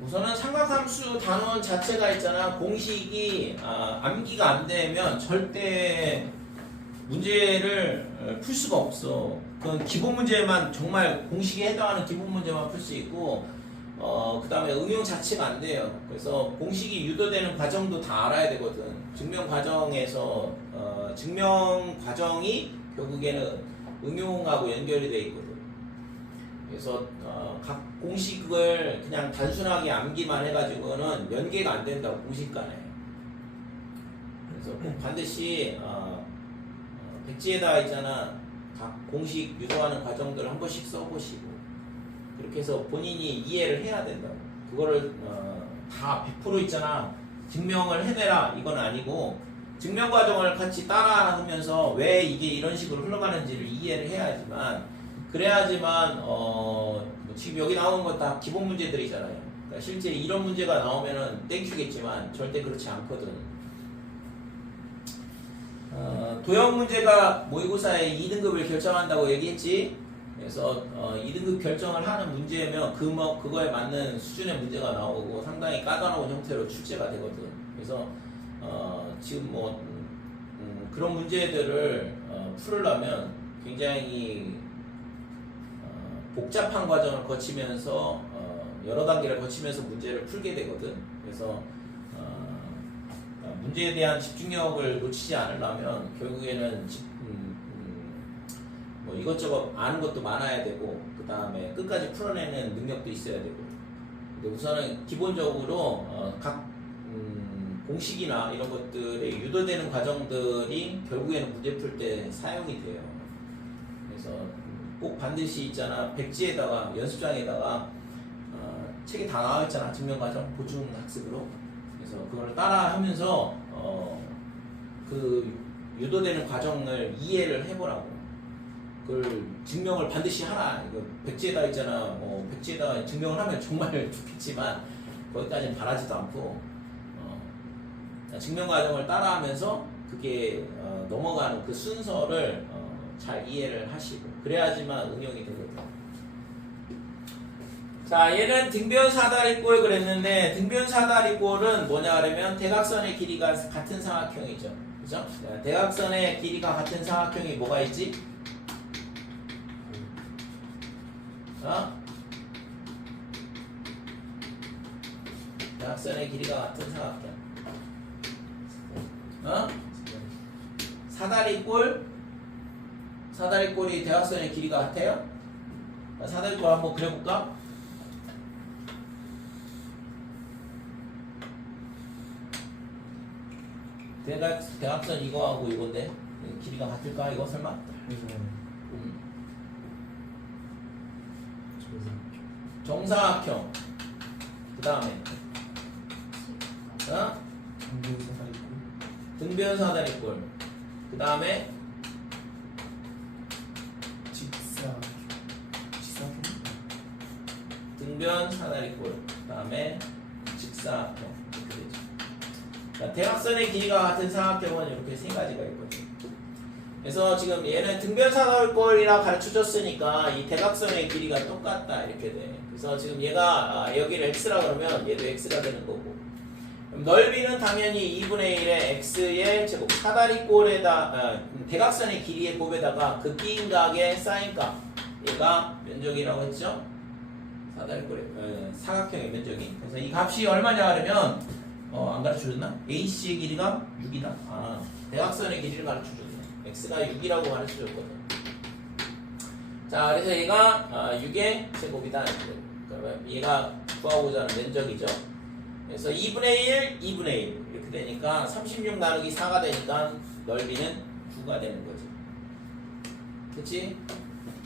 우선 우선은 삼각함수 단원 자체가 있잖아. 공식이 암기가 안 되면 절대 문제를 풀 수가 없어. 그건 기본 문제만 정말 공식에 해당하는 기본 문제만 풀 수 있고 그 다음에 응용 자체가 안 돼요. 그래서 공식이 유도되는 과정도 다 알아야 되거든. 증명 과정에서 증명 과정이 결국에는 응용하고 연결이 돼 있거든. 그래서 각 공식을 그냥 단순하게 암기만 해가지고는 연계가 안 된다고 공식 간에. 그래서 꼭 반드시 백지에다가 있잖아. 각 공식 유도하는 과정들을 한 번씩 써보시고 그렇게 해서 본인이 이해를 해야 된다고. 그거를 다 100% 있잖아. 증명을 해내라 이건 아니고 증명 과정을 같이 따라하면서 왜 이게 이런 식으로 흘러가는지를 이해를 해야지만 그래야지만 지금 여기 나오는 건 다 기본 문제들이잖아요. 그러니까 실제 이런 문제가 나오면은 땡큐겠지만 절대 그렇지 않거든. 도형 문제가 모의고사의 2등급을 결정한다고 얘기했지. 그래서 2등급 결정을 하는 문제면 그거에 맞는 수준의 문제가 나오고 상당히 까다로운 형태로 출제가 되거든. 그래서 지금 그런 문제들을 풀으려면 굉장히 복잡한 과정을 거치면서 여러 단계를 거치면서 문제를 풀게 되거든. 그래서 문제에 대한 집중력을 놓치지 않으려면 결국에는 이것저것 아는 것도 많아야 되고 그 다음에 끝까지 풀어내는 능력도 있어야 되고. 근데 우선은 기본적으로 각 공식이나 이런 것들이 유도되는 과정들이 결국에는 문제 풀 때 사용이 돼요. 그래서 꼭 반드시 있잖아. 백지에다가 연습장에다가 책에 다 나와 있잖아. 증명과정 보충 학습으로. 그래서 그걸 따라하면서 그 유도되는 과정을 이해를 해보라고. 그걸 증명을 반드시 하라. 이거 백지에다 있잖아. 백지에다가 증명을 하면 정말 좋겠지만 거기까지는 바라지도 않고 증명 과정을 따라하면서 그게 넘어가는 그 순서를 잘 이해를 하시고 그래야지만 응용이 되거든요. 자, 얘는 등변 사다리꼴 그랬는데 등변 사다리꼴은 뭐냐 그러면 대각선의 길이가 같은 삼각형이죠. 그죠? 대각선의 길이가 같은 삼각형이 뭐가 있지? 대각선의 길이가 같은 삼각형. 사다리꼴이 대각선의 길이가 같아요? 사다리꼴 한번 그려볼까? 대각선 이거하고 이건데 길이가 같을까? 이거 설마? 정사각형. 그 다음에 등변 사다리꼴. 그 다음에 등변 사다리꼴. 그 다음에 직사각형. 이렇게 되죠. 자, 대각선의 길이가 같은 삼각형은 이렇게 세 가지가 있거든요. 그래서 지금 얘는 등변 사다리꼴이라 가르쳐줬으니까 이 대각선의 길이가 똑같다 이렇게 돼. 그래서 지금 얘가 여기를 x라 그러면 얘도 x가 되는 거고. 그럼 넓이는 당연히 2분의 1의 x의 제곱. 사다리꼴에다 대각선의 길이의 곱에다가 그 끼인각의 사인값. 얘가 면적이라고 했죠. 사다리꼴의 사각형의 면적이. 그래서 이 값이 얼마냐 하면 안 가르쳐줬나? AC의 길이가 6이다. 대각선의 길이를 가르쳐줬네. x가 6이라고 가르쳐줬거든. 자, 그래서 얘가 6의 제곱이다. 그러면 얘가 구하고자 하는 면적이죠. 그래서 2분의 1, 2분의 1 이렇게 되니까 36 나누기 4가 되니까 넓이는 9가 되는 거지. 그치?